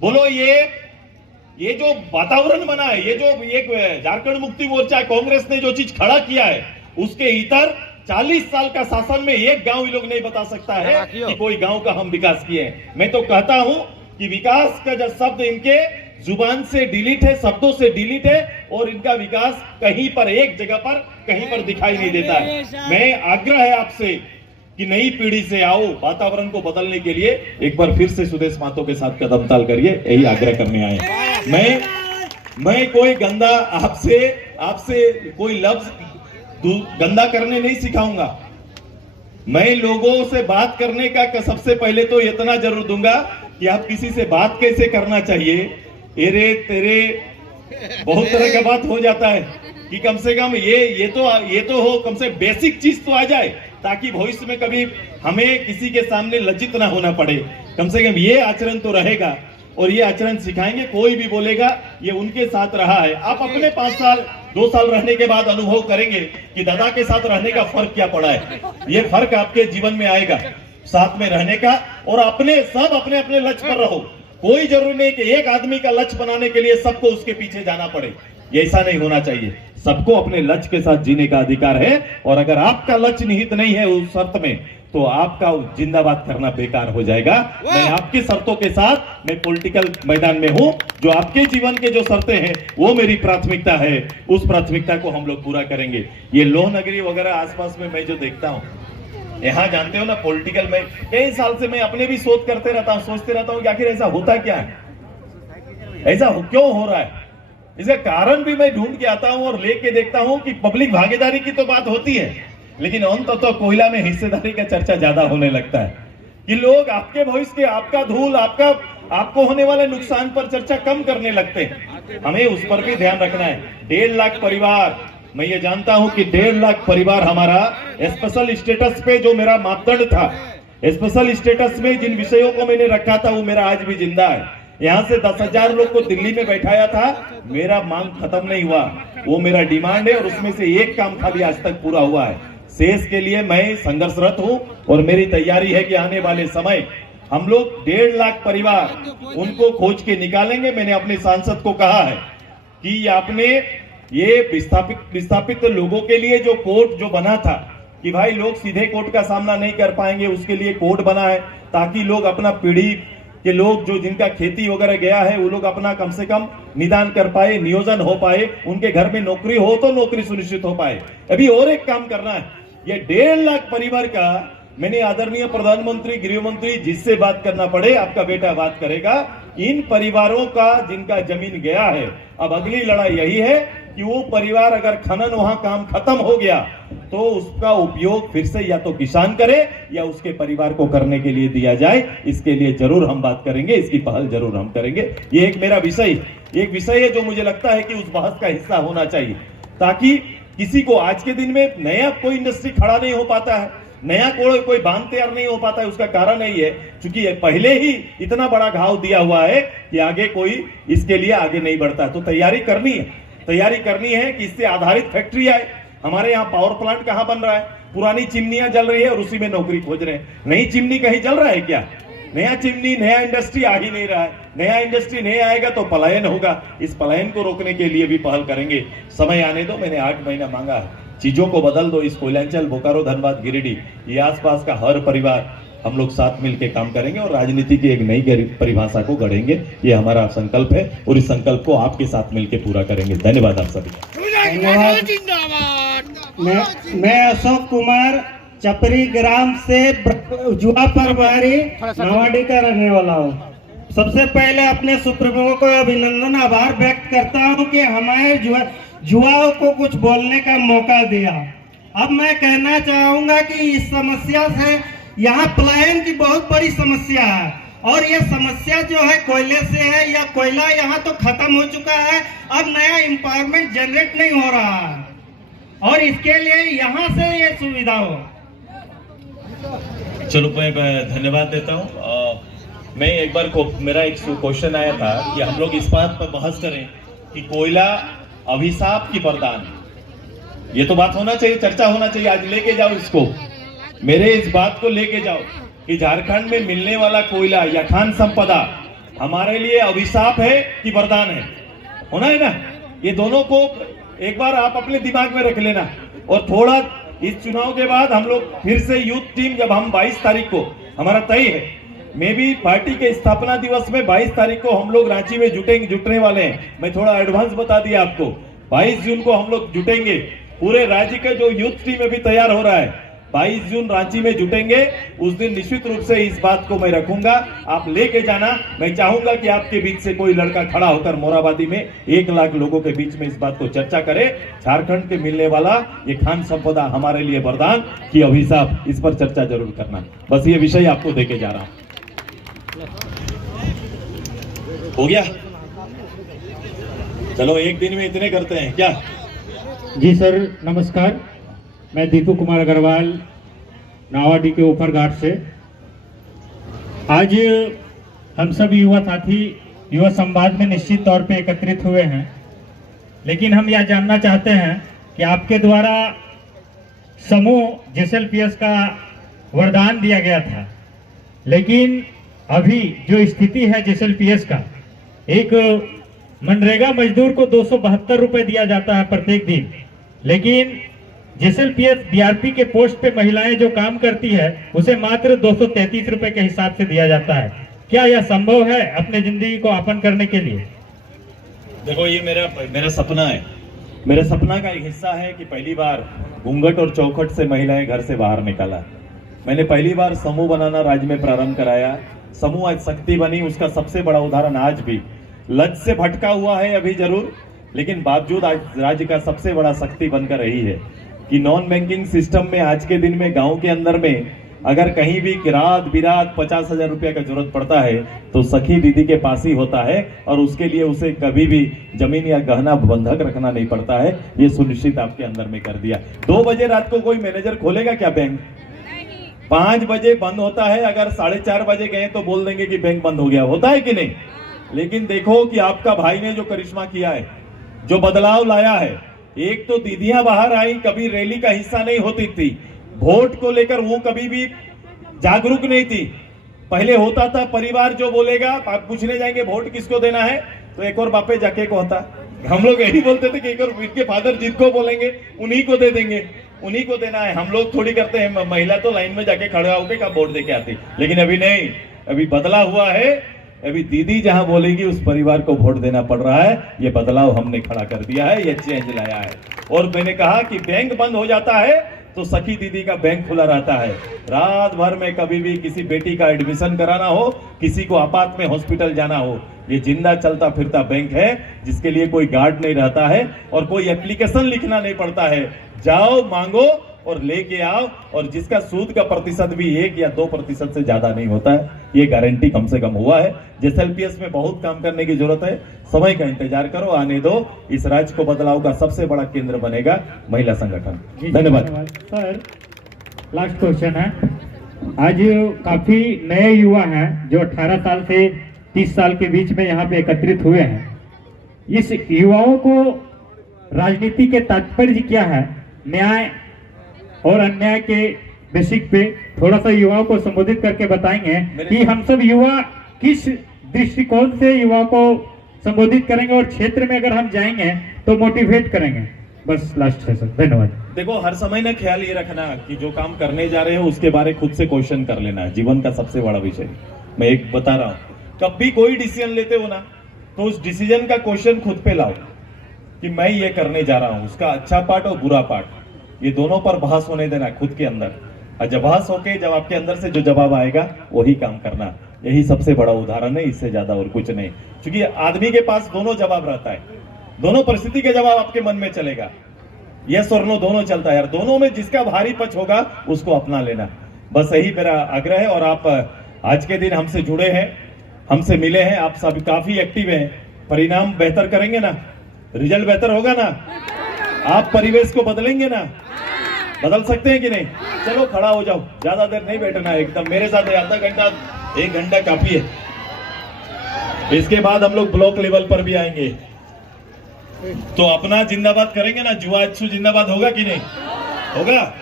बोलो ये जो वातावरण बना है, ये जो एक झारखंड मुक्ति मोर्चा कांग्रेस ने जो चीज खड़ा किया है, उसके इतर 40 साल का शासन में एक गांव ये लोग नहीं बता सकता है कि कोई गांव का हम विकास किए हैं। मैं तो कहता हूं कि विकास का जो शब्द इनके जुबान से डिलीट है, शब्दों से डिलीट है, और इनका विकास कहीं पर, एक जगह पर कहीं पर दिखाई नहीं देता है। मैं आग्रह है आपसे कि नई पीढ़ी से आओ, वातावरण को बदलने के लिए एक बार फिर से सुदेश महतो के साथ कदम ताल करिए, यही आग्रह करने आए। मैं कोई गंदा आपसे कोई लफ्ज गंदा करने नहीं सिखाऊंगा। मैं लोगों से बात करने का सबसे पहले तो इतना जरूर दूंगा कि आप किसी से बात कैसे करना चाहिए, एरे तेरे बहुत तरह का बात हो जाता है कि कम से कम ये तो हो, कम से बेसिक चीज तो आ जाए, ताकि भविष्य में कभी हमें किसी के सामने लज्जित ना होना पड़े। कम से कम ये आचरण तो रहेगा और ये आचरण सिखाएंगे। कोई भी बोलेगा ये उनके साथ रहा है, आप अपने 5 साल 2 साल रहने के बाद अनुभव करेंगे कि दादा के साथ रहने का फर्क क्या पड़ा है। ये फर्क आपके जीवन में आएगा साथ में रहने का। और सब अपने अपने लक्ष्य पर रहो। कोई जरूरी नहीं कि एक आदमी का लक्ष्य बनाने के लिए सबको उसके पीछे जाना पड़े, ये ऐसा नहीं होना चाहिए। सबको अपने लक्ष्य के साथ जीने का अधिकार है। और अगर आपका लक्ष्य निहित नहीं है उस शर्त में, तो आपका जिंदाबाद करना बेकार हो जाएगा। मैं आपकी शर्तों के साथ मैं पॉलिटिकल मैदान में हूं। जो आपके जीवन के जो शर्तें हैं वो मेरी प्राथमिकता है, उस प्राथमिकता को हम लोग पूरा करेंगे। ये लोह नगरी वगैरह आसपास में मैं जो देखता हूँ, यहाँ जानते हो ना, पॉलिटिकल में कई साल से मैं अपने भी शोध करते रहता हूँ, सोचते रहता हूँ कि आखिर ऐसा होता क्या है, ऐसा क्यों हो रहा है। इसका कारण भी मैं ढूंढ के आता हूँ और लेके देखता हूँ कि पब्लिक भागीदारी की तो बात होती है, लेकिन अंततः कोयला में हिस्सेदारी का चर्चा ज्यादा होने लगता है कि लोग आपके भविष्य के, आपका धूल, आपको होने वाले नुकसान पर चर्चा कम करने लगते हैं। हमें उस पर भी ध्यान रखना है। 1.5 लाख परिवार, मैं ये जानता हूं कि 1.5 लाख परिवार हमारा स्पेशल स्टेटस पे, जो मेरा मापदंड था, स्पेशल स्टेटस में जिन विषयों को मैंने रखा था वो मेरा आज भी जिंदा है। यहाँ से 10,000 लोग को दिल्ली में बैठाया था, मेरा मांग खत्म नहीं हुआ, वो मेरा डिमांड है और उसमें से एक काम खाली आज तक पूरा हुआ है। शेष के लिए मैं संघर्षरत हूं और मेरी तैयारी है कि आने वाले समय हम लोग 1.5 लाख परिवार उनको खोज के निकालेंगे। मैंने अपने सांसद को कहा है कि आपने ये विस्थापित लोगों के लिए जो कोर्ट जो बना था कि भाई लोग सीधे कोर्ट का सामना नहीं कर पाएंगे, उसके लिए कोर्ट बना है ताकि लोग अपना पीढ़ी के लोग जो जिनका खेती वगैरह गया है वो लोग अपना कम से कम निदान कर पाए, नियोजन हो पाए, उनके घर में नौकरी हो तो नौकरी सुनिश्चित हो पाए। अभी और एक काम करना है, ये 1.5 लाख परिवार का मैंने आदरणीय प्रधानमंत्री, गृह मंत्री, जिससे बात करना पड़े आपका बेटा बात करेगा। इन परिवारों का जिनका जमीन गया है, अब अगली लड़ाई यही है कि वो परिवार अगर खनन वहां काम खत्म हो गया तो उसका उपयोग फिर से या तो किसान करे या उसके परिवार को करने के लिए दिया जाए। इसके लिए जरूर हम बात करेंगे, इसकी पहल जरूर हम करेंगे। ये एक मेरा एक विषय है जो मुझे लगता है कि उस बहस का हिस्सा होना चाहिए, ताकि किसी को आज के दिन में नया कोई इंडस्ट्री खड़ा नहीं हो पाता है, नया कोई बांध तैयार नहीं हो पाता है। उसका कारण यही है क्योंकि पहले ही इतना बड़ा घाव दिया हुआ है कि आगे कोई इसके लिए आगे नहीं बढ़ता। तो तैयारी करनी है कि इससे आधारित फैक्ट्री आए। हमारे यहाँ पावर प्लांट कहाँ बन रहा है, पुरानी चिमनियां जल रही है और उसी में नौकरी खोज रहे हैं। नई चिमनी कहीं जल रहा है क्या? नया चिमनी, नया इंडस्ट्री आ ही नहीं रहा है। नया इंडस्ट्री नहीं आएगा तो पलायन होगा। इस पलायन को रोकने के लिए भी पहल करेंगे। समय आने दो, मैंने 8 महीना मांगा है, चीजों को बदल दो। इस कोयलांचल, बोकारो, धनबाद, गिरिडीह, ये आसपास का हर परिवार हम लोग साथ मिलकर काम करेंगे और राजनीति की एक नई परिभाषा को गढ़ेंगे। ये हमारा संकल्प है और इस संकल्प को आपके साथ मिलकर पूरा करेंगे। धन्यवाद आप सभी का। मैं अशोक कुमार चपरी ग्राम से जुआ परवारी नवाडी का रहने वाला हूँ। सबसे पहले अपने सुप्रीमो को अभिनंदन, आभार व्यक्त करता हूँ कि हमारे जुआओं को कुछ बोलने का मौका दिया। अब मैं कहना चाहूंगा कि इस समस्या से यहाँ पलायन की बहुत बड़ी समस्या है और ये समस्या जो है कोयले से है, या कोयला यहाँ तो खत्म हो चुका है, अब नया एम्पावरमेंट जनरेट नहीं हो रहा है और इसके लिए यहाँ से ये सुविधा हो। चलो मैं धन्यवाद देता हूँ। मैं एक बार मेरा एक क्वेश्चन आया था कि हम लोग इस बात पर बहस करें कि कोयला अभिशाप की वरदान है। ये तो बात होना चाहिए, चर्चा होना चाहिए। आज लेके जाओ इसको, मेरे इस बात को लेके जाओ कि झारखंड में मिलने वाला कोयला या खान संपदा हमारे लिए अभिशाप है कि वरदान है, होना है ना? ये दोनों को एक बार आप अपने दिमाग में रख लेना। और थोड़ा इस चुनाव के बाद हम लोग फिर से यूथ टीम, जब हम 22 तारीख को हमारा तय है, मैं भी पार्टी के स्थापना दिवस में 22 तारीख को हम लोग रांची में जुटने वाले हैं। मैं थोड़ा एडवांस बता दिया आपको, 22 जून को हम लोग जुटेंगे। पूरे राज्य का जो यूथ टीम अभी तैयार हो रहा है, 22 जून रांची में जुटेंगे। उस दिन निश्चित रूप से इस बात को मैं रखूंगा, आप लेके जाना। मैं चाहूंगा कि आपके बीच से कोई लड़का खड़ा होकर मोराबादी में 1 लाख लोगों के बीच में इस बात को चर्चा करे। झारखंड के मिलने वाला ये खान संपदा हमारे लिए वरदान की अभिशाप, इस पर चर्चा जरूर करना। बस ये विषय आपको देके जा रहा हूं। हो गया? चलो एक दिन में इतने करते हैं क्या? जी सर, नमस्कार। मैं दीपू कुमार अग्रवाल, नावाडी के ऊपर घाट से। आज हम सब युवा साथी युवा संवाद में निश्चित तौर पे एकत्रित हुए हैं, लेकिन हम यह जानना चाहते हैं कि आपके द्वारा समूह जेएसएलपीएस का वरदान दिया गया था, लेकिन अभी जो स्थिति है जेएसएलपीएस का, एक मनरेगा मजदूर को 272 रुपए दिया जाता है प्रत्येक दिन, लेकिन जेएसएलपीएस डीआरपी के पोस्ट पे महिलाएं जो काम करती है उसे मात्र 233 रुपए के हिसाब से दिया जाता है। क्या यह संभव है अपने जिंदगी को यापन करने के लिए? देखो, ये मेरा सपना है। मेरे सपना का एक हिस्सा है कि पहली बार घूंघट और चौखट से महिलाएं घर से बाहर निकाला। मैंने पहली बार समूह बनाना राज्य में प्रारंभ कराया। समूह आज शक्ति बनी, उसका सबसे बड़ा उदाहरण आज भी लज से भटका हुआ है अभी जरूर, लेकिन बावजूद आज राज्य का सबसे बड़ा शक्ति बनकर रही है कि नॉन बैंकिंग सिस्टम में आज के दिन में गांव के अंदर में अगर कहीं भी किरात बिरात 50,000 रुपया का जरूरत पड़ता है तो सखी दीदी के पास ही होता है और उसके लिए उसे कभी भी जमीन या गहना बंधक रखना नहीं पड़ता है। ये सुनिश्चित आपके अंदर में कर दिया। 2 बजे रात को कोई मैनेजर खोलेगा क्या बैंक? 5 बजे बंद होता है, अगर 4:30 बजे गए तो बोल देंगे कि बैंक बंद हो गया, होता है कि नहीं? लेकिन देखो कि आपका भाई ने जो करिश्मा किया है, जो बदलाव लाया है। एक तो दीदियां बाहर आई, कभी रैली का हिस्सा नहीं होती थी, वोट को लेकर वो कभी भी जागरूक नहीं थी। पहले होता था परिवार जो बोलेगा, आप पूछने जाएंगे वोट किसको देना है तो एक और बापे जाके को होता, हम लोग यही बोलते थे कि एक और इनके फादर जिनको बोलेंगे उन्हीं को दे देंगे, उन्हीं को देना है। हम लोग थोड़ी करते हैं, महिला तो लाइन में जाके खड़ा होके कब वोट देके आती, लेकिन अभी नहीं, अभी बदला हुआ है। अभी दीदी जहां बोलेगी उस परिवार को वोट देना पड़ रहा है। ये बदलाव हमने खड़ा कर दिया है, ये चेंज लाया है। और मैंने कहा कि बैंक बंद हो जाता है तो सखी दीदी का बैंक खुला रहता है। रात भर में कभी भी किसी बेटी का एडमिशन कराना हो, किसी को आपात में हॉस्पिटल जाना हो, ये जिंदा चलता फिरता बैंक है जिसके लिए कोई गार्ड नहीं रहता है और कोई एप्लीकेशन लिखना नहीं पड़ता है। जाओ, मांगो और लेके आओ, और जिसका सूद का प्रतिशत भी 1 या 2% से ज्यादा नहीं होता है। ये गारंटी कम से कम हुआ है। JSLPS में बहुत काम करने की जरूरत है, समय का इंतजार करो, आने दो। इस राज्य को बदलाव का सबसे बड़ा केंद्र बनेगा महिला संगठन। धन्यवाद सर। लास्ट क्वेश्चन है, आज काफी नए युवा हैं जो 18 साल से 30 साल के बीच में यहाँ पे एकत्रित हुए हैं। इस युवाओं को राजनीति के तात्पर्य क्या है, न्याय और अन्याय के बेसिक पे थोड़ा सा युवाओं को संबोधित करके बताएंगे कि हम सब युवा किस दृष्टिकोण से युवाओं को संबोधित करेंगे और क्षेत्र में अगर हम जाएंगे तो मोटिवेट करेंगे। बस लास्ट है सर, धन्यवाद। देखो, हर समय ना ख्याल ये रखना कि जो काम करने जा रहे हो उसके बारे खुद से क्वेश्चन कर लेना है, जीवन का सबसे बड़ा विषय। मैं एक बता रहा हूँ, कब भी कोई डिसीजन लेते हो ना तो उस डिसीजन का क्वेश्चन खुद पे लाओ कि मैं ये करने जा रहा हूँ, उसका अच्छा पार्ट और बुरा पार्ट, ये दोनों पर बहस होने देना खुद के अंदर। और जब बहस होके जब आपके अंदर से जो जवाब आएगा वही काम करना, यही सबसे बड़ा उदाहरण है, इससे ज्यादा और कुछ नहीं। क्योंकि आदमी के पास दोनों जवाब रहता है, दोनों परिस्थिति के जवाब आपके मन में चलेगा, यस और नो दोनों चलता है यार। दोनों में जिसका भारी पक्ष होगा उसको अपना लेना, बस यही मेरा आग्रह है। और आप आज के दिन हमसे जुड़े हैं, हमसे मिले हैं, आप सब काफी एक्टिव हैं। परिणाम बेहतर करेंगे ना, रिजल्ट बेहतर होगा ना, आप परिवेश को बदलेंगे ना, बदल सकते हैं कि नहीं? चलो खड़ा हो जाओ, ज्यादा देर नहीं बैठना है, एकदम मेरे साथ आधा घंटा 1 घंटा काफी है। इसके बाद हम लोग ब्लॉक लेवल पर भी आएंगे तो अपना जिंदाबाद करेंगे ना, जुआ अच्छू जिंदाबाद होगा कि नहीं होगा?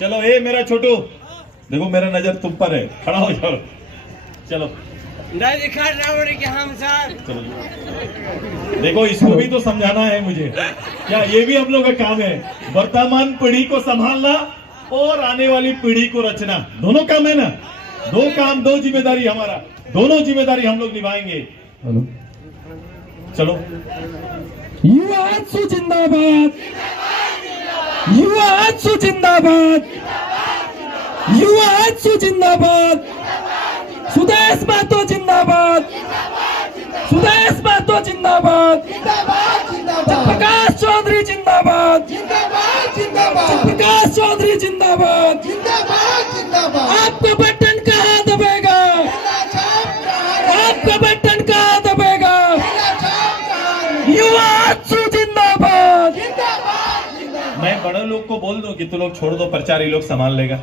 चलो ए मेरा छोटू, देखो मेरा नजर तुम पर है, खड़ा हो जाओ, चलो चलो। देखो इसको भी तो समझाना है मुझे, क्या ये भी हम लोग का काम है, वर्तमान पीढ़ी को संभालना और आने वाली पीढ़ी को रचना, दोनों काम है ना, 2 काम 2 जिम्मेदारी हमारा, दोनों जिम्मेदारी हम लोग निभाएंगे। चलो युवा आजसू जिंदाबाद, युवा आजसू जिंदाबाद, युवा आजसू जिंदाबाद, सुदेश महतो जिंदाबाद, सुदेश महतो जिंदाबाद, प्रकाश चौधरी जिंदाबाद, प्रकाश चौधरी जिंदाबाद, आपका बटन कहाँ दबेगा, आपका बटन कहाँ दबेगा, युवा आजसू जिंदाबाद। मैं बड़े लोग को बोल दूं कि तू लोग छोड़ दो, प्रचार ये लोग संभाल लेगा।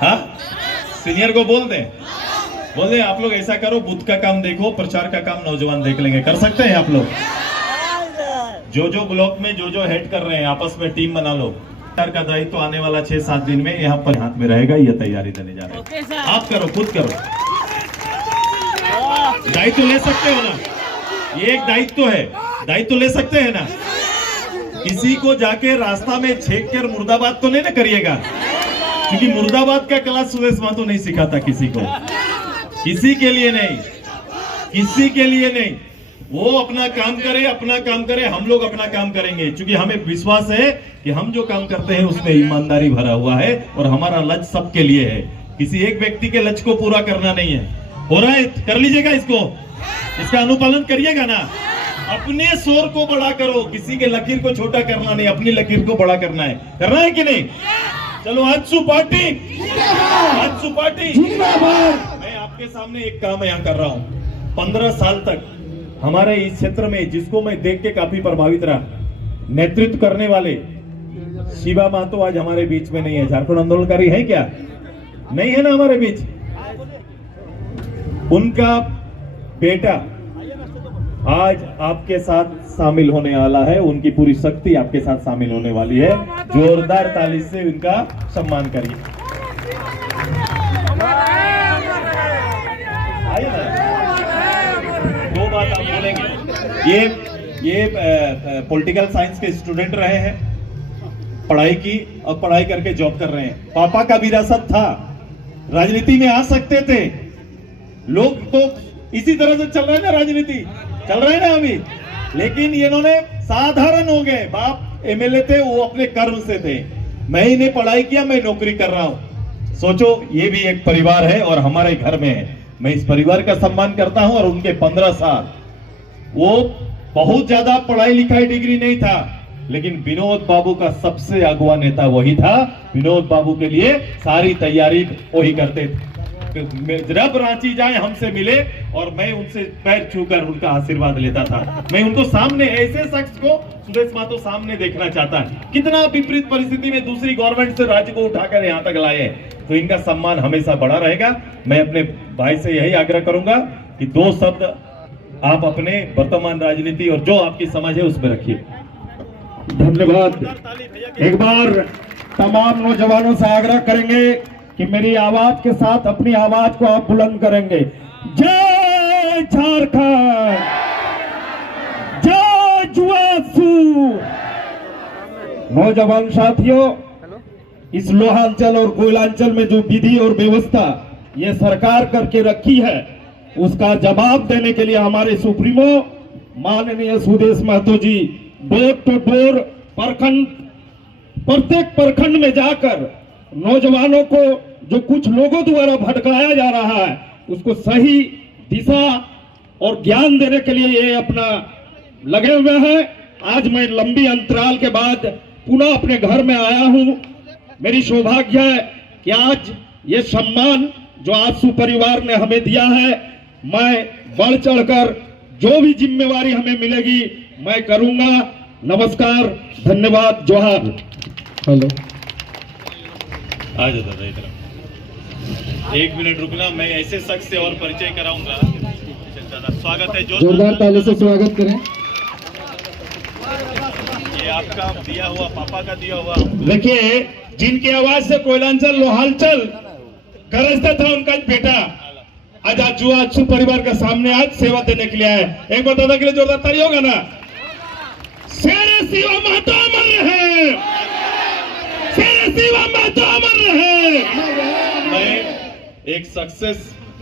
हाँ, सीनियर को बोल दें आप लोग ऐसा करो, बुद्ध का काम देखो, प्रचार का काम नौजवान देख लेंगे। कर सकते हैं आप लोग? जो ब्लॉक में जो हेड कर रहे हैं आपस में टीम बना लो। प्रचार का दायित्व तो आने वाला 6-7 दिन में यहाँ पर हाथ में रहेगा, ये तैयारी देने जा रहे हैं। आप करो, खुद करो, दायित्व ले सकते हो ना, ये एक दायित्व है, दायित्व ले सकते हैं ना। किसी को जाके रास्ता में छेक कर मुर्दाबाद तो नहीं ना करिएगा, क्योंकि मुर्दाबाद का क्लास सुदेश महतो नहीं सिखाता किसी को, किसी के लिए नहीं, किसी के लिए नहीं। वो अपना काम करे, अपना काम करे, हम लोग अपना काम करेंगे, क्योंकि हमें विश्वास है कि हम जो काम करते हैं उसमें ईमानदारी भरा हुआ है और हमारा लक्ष्य सबके लिए है, किसी एक व्यक्ति के लक्ष्य को पूरा करना नहीं है। हो रहा है, कर लीजिएगा इसको, इसका अनुपालन करिएगा ना। अपने शोर को बड़ा करो, किसी के लकीर को छोटा करना नहीं, अपनी लकीर को बड़ा करना है कि नहीं? चलो आजसू पार्टी, आजसू पार्टी। मैं आपके सामने एक काम यहाँ कर रहा हूँ, 15 साल तक हमारे इस क्षेत्र में, जिसको मैं देख के काफी प्रभावित रहा, नेतृत्व करने वाले शिवा महतो आज हमारे बीच में नहीं है। झारखंड आंदोलनकारी है क्या? नहीं है ना हमारे बीच। उनका बेटा आज आपके साथ शामिल होने वाला है, उनकी पूरी शक्ति आपके साथ शामिल होने वाली है। जोरदार ताली से उनका सम्मान करिए। ये पॉलिटिकल साइंस के स्टूडेंट रहे हैं, पढ़ाई की और पढ़ाई करके जॉब कर रहे हैं। पापा का विरासत था, राजनीति में आ सकते थे लोग, तो इसी तरह से चल रहा है ना, राजनीति चल रहा है ना अभी। लेकिन इन्होंने साधारण हो गए, बाप एमएलए थे, वो अपने कर्म से थे, मैं ही ने पढ़ाई किया, मैं नौकरी कर रहा हूं। सोचो, ये भी एक परिवार है और हमारे घर में है। मैं इस परिवार का सम्मान करता हूं। और उनके 15 साल, वो बहुत ज्यादा पढ़ाई लिखाई डिग्री नहीं था, लेकिन विनोद बाबू का सबसे अगुआ नेता वही था। विनोद बाबू के लिए सारी तैयारी वही करते थे। जब रांची जाए हमसे मिले और मैं उनसे पैर छूकर उनका आशीर्वाद लेता था। मैं उनको सामने, ऐसे शख्स को सुदेश महतो सामने देखना चाहता है। कितना विपरीत परिस्थिति में दूसरी गवर्नमेंट से राज्य को उठाकर यहाँ तक लाए, तो इनका सम्मान हमेशा बड़ा रहेगा। मैं अपने भाई से यही आग्रह करूंगा कि 2 शब्द आप अपने वर्तमान राजनीति और जो आपकी समझ है उसमें रखिए। धन्यवाद। एक बार तमाम नौजवानों से आग्रह करेंगे कि मेरी आवाज के साथ अपनी आवाज को आप बुलंद करेंगे। जय झारखंड, जय जुआसू। नौजवान साथियों, इस लोहांचल और कोयलांचल में जो विधि और व्यवस्था ये सरकार करके रखी है, उसका जवाब देने के लिए हमारे सुप्रीमो माननीय सुदेश महतो जी डोर टू डोर प्रखंड, प्रत्येक प्रखंड में जाकर नौजवानों को जो कुछ लोगों द्वारा भटकाया जा रहा है, उसको सही दिशा और ज्ञान देने के लिए ये अपना लगे हुए हैं। आज मैं लंबी अंतराल के बाद पुनः अपने घर में आया हूं। मेरी सौभाग्य है कि आज ये सम्मान जो आसू परिवार ने हमें दिया है, मैं बढ़ चढ़कर जो भी जिम्मेवारी हमें मिलेगी मैं करूंगा। नमस्कार, धन्यवाद, जोहार। हेलो, आ जाओ दादा इधर। 1 मिनट रुकना, मैं ऐसे शख्स से और परिचय कराऊंगा। दादा स्वागत है, जोरदार ताली से स्वागत करें। ये आपका दिया हुआ, पापा का दिया हुआ। देखिए, जिनकी आवाज से कोयलांचल लोहांचल गरजता था, उनका बेटा आज आजू परिवार के सामने आज सेवा देने के लिए आए। एक बार दादा के लिए जोरदार ताली होगा ना। शेरे शिवा महतो अमर रहे, शेरे शिवा महतो अमर रहे। मैं एक सक्सेस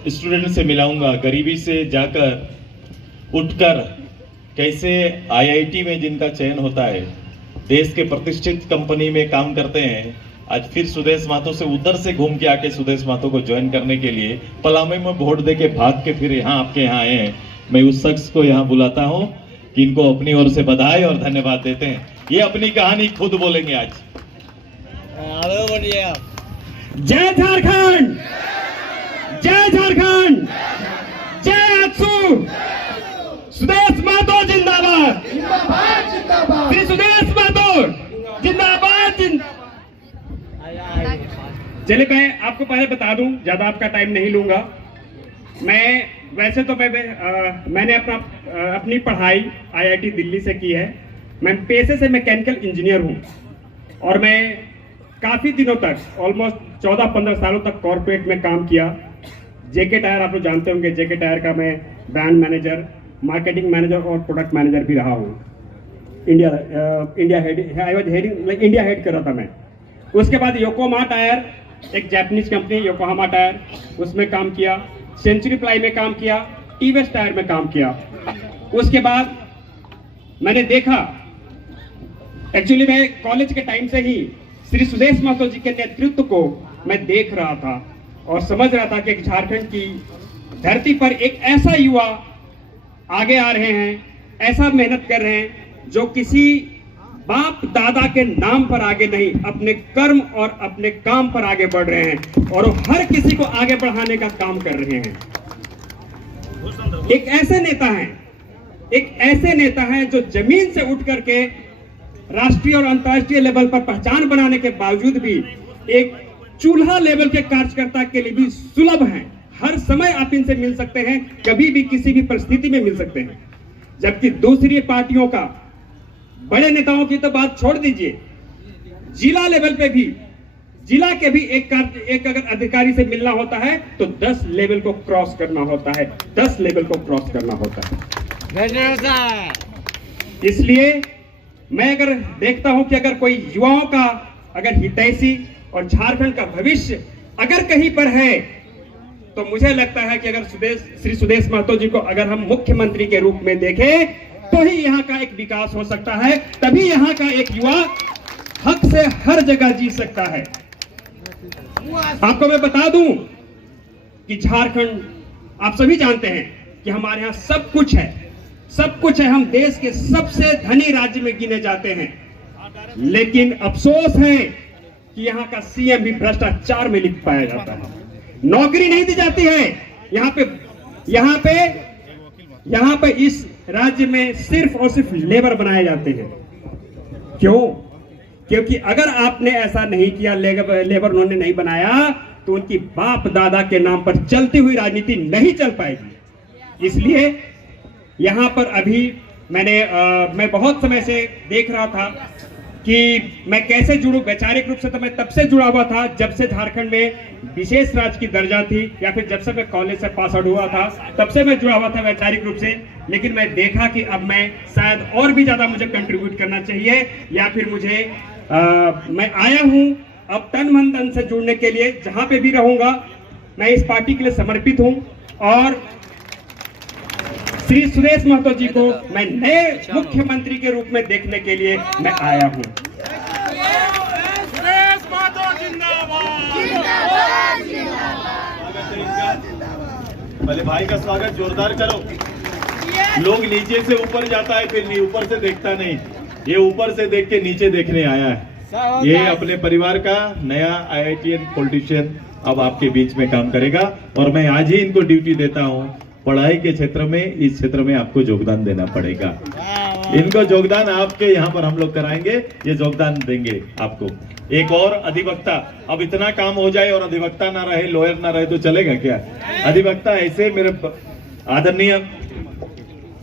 स्टूडेंट से मिलाऊंगा, गरीबी से जाकर उठकर कैसे आईआईटी में जिनका चयन होता है, देश के प्रतिष्ठित कंपनी में काम करते हैं। आज फिर सुदेश महतो से उधर से घूम के आके सुदेश महतो को ज्वाइन करने के लिए पलामे में वोट दे के भाग के फिर यहाँ आपके यहाँ आए हैं। मैं उस शख्स को यहाँ बुलाता हूँ कि इनको अपनी ओर से बधाई और धन्यवाद देते हैं। ये अपनी कहानी खुद बोलेंगे आज। जय झारखंड, जय झारखंड, जय आजसू। सुदेश महतो जिंदाबाद, श्री सुदेश महतो जिंदाबाद। चलिए, मैं आपको पहले बता दूं, ज्यादा आपका टाइम नहीं लूंगा। मैं वैसे तो मैंने अपनी पढ़ाई आईआईटी दिल्ली से की है। मैं पेशे से मैकेनिकल इंजीनियर हूं और मैं काफी दिनों तक ऑलमोस्ट 14-15 सालों तक कॉर्पोरेट में काम किया। जेके टायर आप लोग जानते होंगे, जेके टायर का मैं ब्रांड मैनेजर, मार्केटिंग मैनेजर और प्रोडक्ट मैनेजर भी रहा हूँ। इंडिया हेड कर रहा था मैं। उसके बाद योकोहामा टायर, एक जापानीज कंपनी योकोहामा टायर, उसमें काम किया। सेंचुरी प्लाई में काम किया, टीवीएस टायर में काम किया। उसके बाद मैंने देखा, एक्चुअली मैं कॉलेज के टाइम से ही श्री सुदेश महतो जी के नेतृत्व को मैं देख रहा था और समझ रहा था कि झारखंड की धरती पर एक ऐसा युवा आगे आ रहे हैं, ऐसा मेहनत कर रहे हैं जो किसी बाप दादा के नाम पर आगे नहीं, अपने कर्म और अपने काम पर आगे बढ़ रहे हैं और वो हर किसी को आगे बढ़ाने का काम कर रहे हैं। एक ऐसे नेता हैं जो जमीन से उठ करके राष्ट्रीय और अंतर्राष्ट्रीय लेवल पर पहचान बनाने के बावजूद भी एक चूल्हा लेवल के कार्यकर्ता के लिए भी सुलभ हैं। हर समय आप इनसे मिल सकते हैं, कभी भी किसी भी परिस्थिति में मिल सकते हैं। जबकि दूसरी पार्टियों का, बड़े नेताओं की तो बात छोड़ दीजिए, जिला लेवल पे भी, जिला के भी एक अगर अधिकारी से मिलना होता है तो 10 लेवल को क्रॉस करना होता है, 10 लेवल को क्रॉस करना होता है। इसलिए मैं अगर देखता हूं कि अगर कोई युवाओं का अगर हितैषी और झारखंड का भविष्य अगर कहीं पर है, तो मुझे लगता है कि अगर श्री सुदेश महतो जी को अगर हम मुख्यमंत्री के रूप में देखें तो ही यहाँ का एक विकास हो सकता है, तभी यहाँ का एक युवा हक से हर जगह जी सकता है। आपको मैं बता दूं कि झारखंड, आप सभी जानते हैं कि हमारे यहाँ सब कुछ है, सब कुछ है। हम देश के सबसे धनी राज्य में गिने जाते हैं, लेकिन अफसोस है कि यहाँ का सीएम भी भ्रष्टाचार में लिख पाया जाता है। नौकरी नहीं दी जाती है यहाँ पे इस राज्य में सिर्फ और सिर्फ लेबर बनाए जाते हैं। क्यों? क्योंकि अगर आपने ऐसा नहीं किया, लेबर उन्होंने नहीं बनाया, तो उनकी बाप दादा के नाम पर चलती हुई राजनीति नहीं चल पाएगी। इसलिए यहाँ पर अभी मैं बहुत समय से देख रहा था कि मैं कैसे जुड़ूं। वैचारिक रूप से तो मैं तब से जुड़ा हुआ था जब से झारखंड में विशेष राज्य की दर्जा थी, या फिर जब से मैं कॉलेज से पास आउट हुआ था तब से मैं जुड़ा हुआ था वैचारिक रूप से। लेकिन मैं देखा कि अब मैं शायद और भी ज्यादा मुझे कंट्रीब्यूट करना चाहिए, या फिर मुझे मैं आया हूं अब तन मन धन से जुड़ने के लिए। जहां पे भी रहूंगा मैं इस पार्टी के लिए समर्पित हूं, और श्री सुदेश महतो जी को मैं नए मुख्यमंत्री के रूप में देखने के लिए मैं आया हूं। पहले भाई का स्वागत जोरदार करो। लोग नीचे से ऊपर जाता है, फिर ऊपर से देखता नहीं। ये ऊपर से देख के नीचे देखने आया है। ये अपने परिवार का नया IITian पॉलिटिशियन अब आपके बीच में काम करेगा, और मैं आज ही इनको ड्यूटी देता हूं। पढ़ाई के क्षेत्र में, इस क्षेत्र में आपको योगदान देना पड़ेगा। इनको योगदान आपके यहाँ पर हम लोग कराएंगे, ये योगदान देंगे आपको। एक और अधिवक्ता, अब इतना काम हो जाए और अधिवक्ता ना रहे, लॉयर ना रहे तो चलेगा क्या? अधिवक्ता ऐसे मेरे आदरणीय,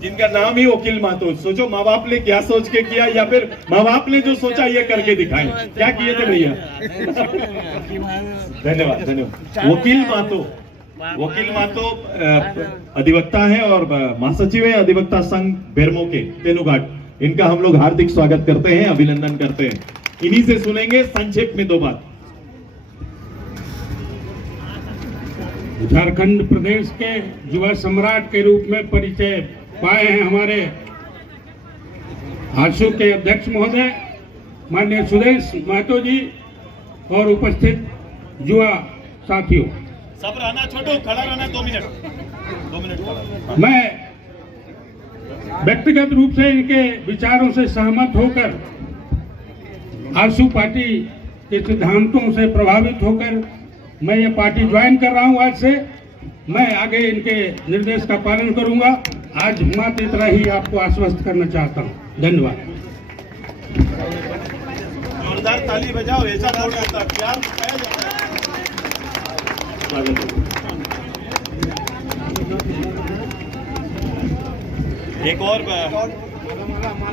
जिनका नाम ही वकील महतो। सोचो माँ बाप ने क्या सोच के किया, या फिर माँ बाप ने जो सोचा ये करके दिखाए। क्या किए थे भैया? धन्यवाद धन्यवाद। वकील महतो अधिवक्ता है और महासचिव है अधिवक्ता संघ बेरमो के तेनुघाट। इनका हम लोग हार्दिक स्वागत करते हैं, अभिनंदन करते हैं। इन्हीं से सुनेंगे संक्षेप में 2 बात। झारखंड प्रदेश के युवा सम्राट के रूप में परिचय पाए हैं हमारे आजसू के अध्यक्ष महोदय माननीय सुदेश महतो जी और उपस्थित युवा साथियों। सब रहना, छोटो खड़ा रहना, 2 मिनट खड़ा। मैं व्यक्तिगत रूप से इनके विचारों से सहमत होकर, आजसू पार्टी के सिद्धांतों से प्रभावित होकर मैं ये पार्टी ज्वाइन कर रहा हूं। आज से मैं आगे इनके निर्देश का पालन करूंगा। आज मात्र इतना ही आपको आश्वस्त करना चाहता हूं। धन्यवाद। जोरदार ताली बजाओ, ऐसा थोड़ा होता प्यार।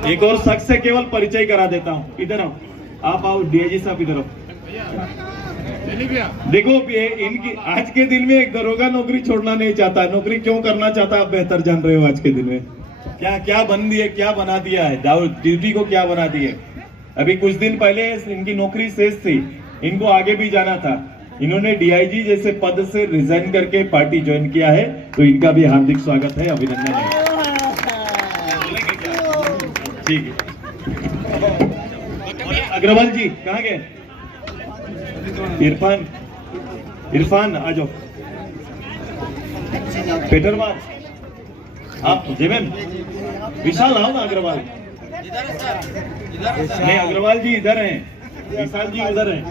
एक और शख्स से केवल परिचय करा देता हूं। इधर आओ, आप आओ डीआईजी साहब, इधर आओ। देखो इनकी आज के दिन में एक दरोगा नौकरी छोड़ना नहीं चाहता। नौकरी क्यों करना चाहता आप बेहतर जान रहे हो। आज के दिन में क्या बना दिया है, ड्यूटी को क्या बना दिया है। अभी कुछ दिन पहले इनकी नौकरी शेष थी, इनको आगे भी जाना था। इन्होंने डीआईजी जैसे पद से रिजाइन करके पार्टी ज्वाइन किया है, तो इनका भी हार्दिक स्वागत है, अभिनंदन है। ठीक है, अग्रवाल जी कहाँ गए? इरफान आ जाओ। पेटरवाल, आप जेमेन विशाल आओ ना। अग्रवाल नहीं, अग्रवाल जी इधर हैं, विशाल जी उधर हैं।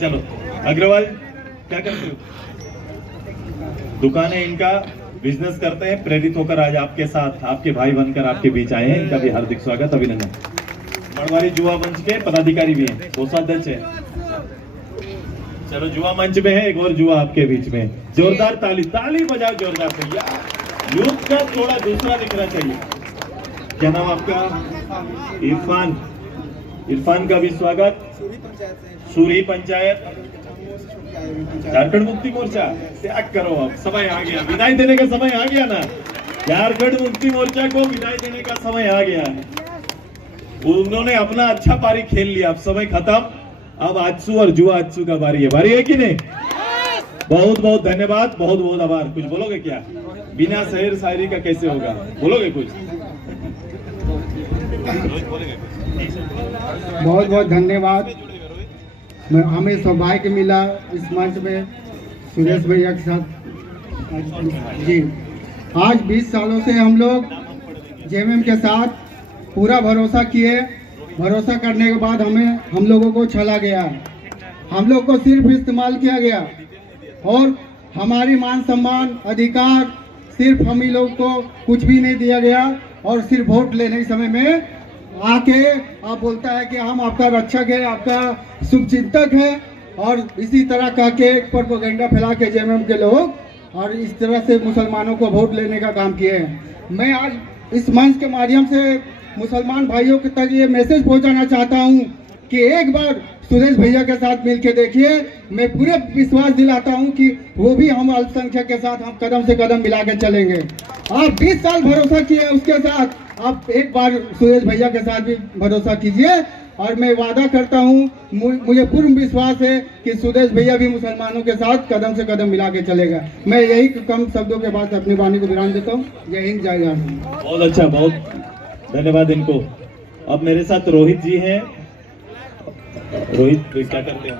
चलो अग्रवाल, क्या करते हो? दुकान है इनका, बिजनेस करते हैं। प्रेरित होकर आज आपके साथ, आपके भाई बनकर आपके बीच आए हैं। इनका भी हार्दिक स्वागत, अभिनंदन। मड़वारी युवा मंच के पदाधिकारी भी हैं, कोषाध्यक्ष है। चलो युवा मंच में है, एक और युवा आपके बीच में। जोरदार ताली बजाओ, जोरदार भैया। यूथ का थोड़ा दूसरा दिखना चाहिए। क्या नाम आपका? इरफान का भी स्वागत। सूरी पंचायत, झारखंड मुक्ति मोर्चा। त्याग करो, अब समय आ गया, विदाई देने का समय आ गया ना। झारखंड मुक्ति मोर्चा को विदाई देने का समय आ गया है। उन्होंने अपना अच्छा पारी खेल लिया, अब समय खत्म। अब आजसू और जुआ आजसू का बारी है कि नहीं? बहुत बहुत धन्यवाद, बहुत बहुत आभार। कुछ बोलोगे क्या? बिना शेर शायरी का कैसे होगा? बोलोगे कुछ? बहुत बहुत धन्यवाद। हमें सौभाग्य मिला इस मंच में सुरेश भैया के साथ। जी, आज 20 सालों से हम लोग जेएमएम के साथ पूरा भरोसा किए। भरोसा करने के बाद हम लोगों को छला गया, हम लोग को सिर्फ इस्तेमाल किया गया और हमारी मान सम्मान अधिकार सिर्फ हम ही लोग को कुछ भी नहीं दिया गया। और सिर्फ वोट लेने के समय में आके आप बोलता है कि हम आपका रक्षक है, आपका शुभचिंतक है, और इसी तरह कह के एक प्रोपेगेंडा फैला के जेएमएम के लोग और इस तरह से मुसलमानों को वोट लेने का काम किए हैं। मैं आज इस मंच के माध्यम से मुसलमान भाइयों के तक ये मैसेज पहुंचाना चाहता हूं कि एक बार सुरेश भैया के साथ मिलके देखिए। मैं पूरे विश्वास दिलाता हूं कि वो भी हम अल्पसंख्यक के साथ हम कदम से कदम मिला के चलेंगे। आप 20 साल भरोसा किए उसके साथ, आप एक बार सुरेश भैया के साथ भी भरोसा कीजिए और मैं वादा करता हूं, मुझे पूर्ण विश्वास है कि सुरेश भैया भी मुसलमानों के साथ कदम से कदम मिला के चलेगा। मैं यही कम शब्दों के बाद अपनी वाणी को विराम देता हूँ। जय हिंद, जय झारखंड। बहुत अच्छा, बहुत धन्यवाद इनको। अब मेरे साथ रोहित जी हैं। रोहित क्या करते हैं?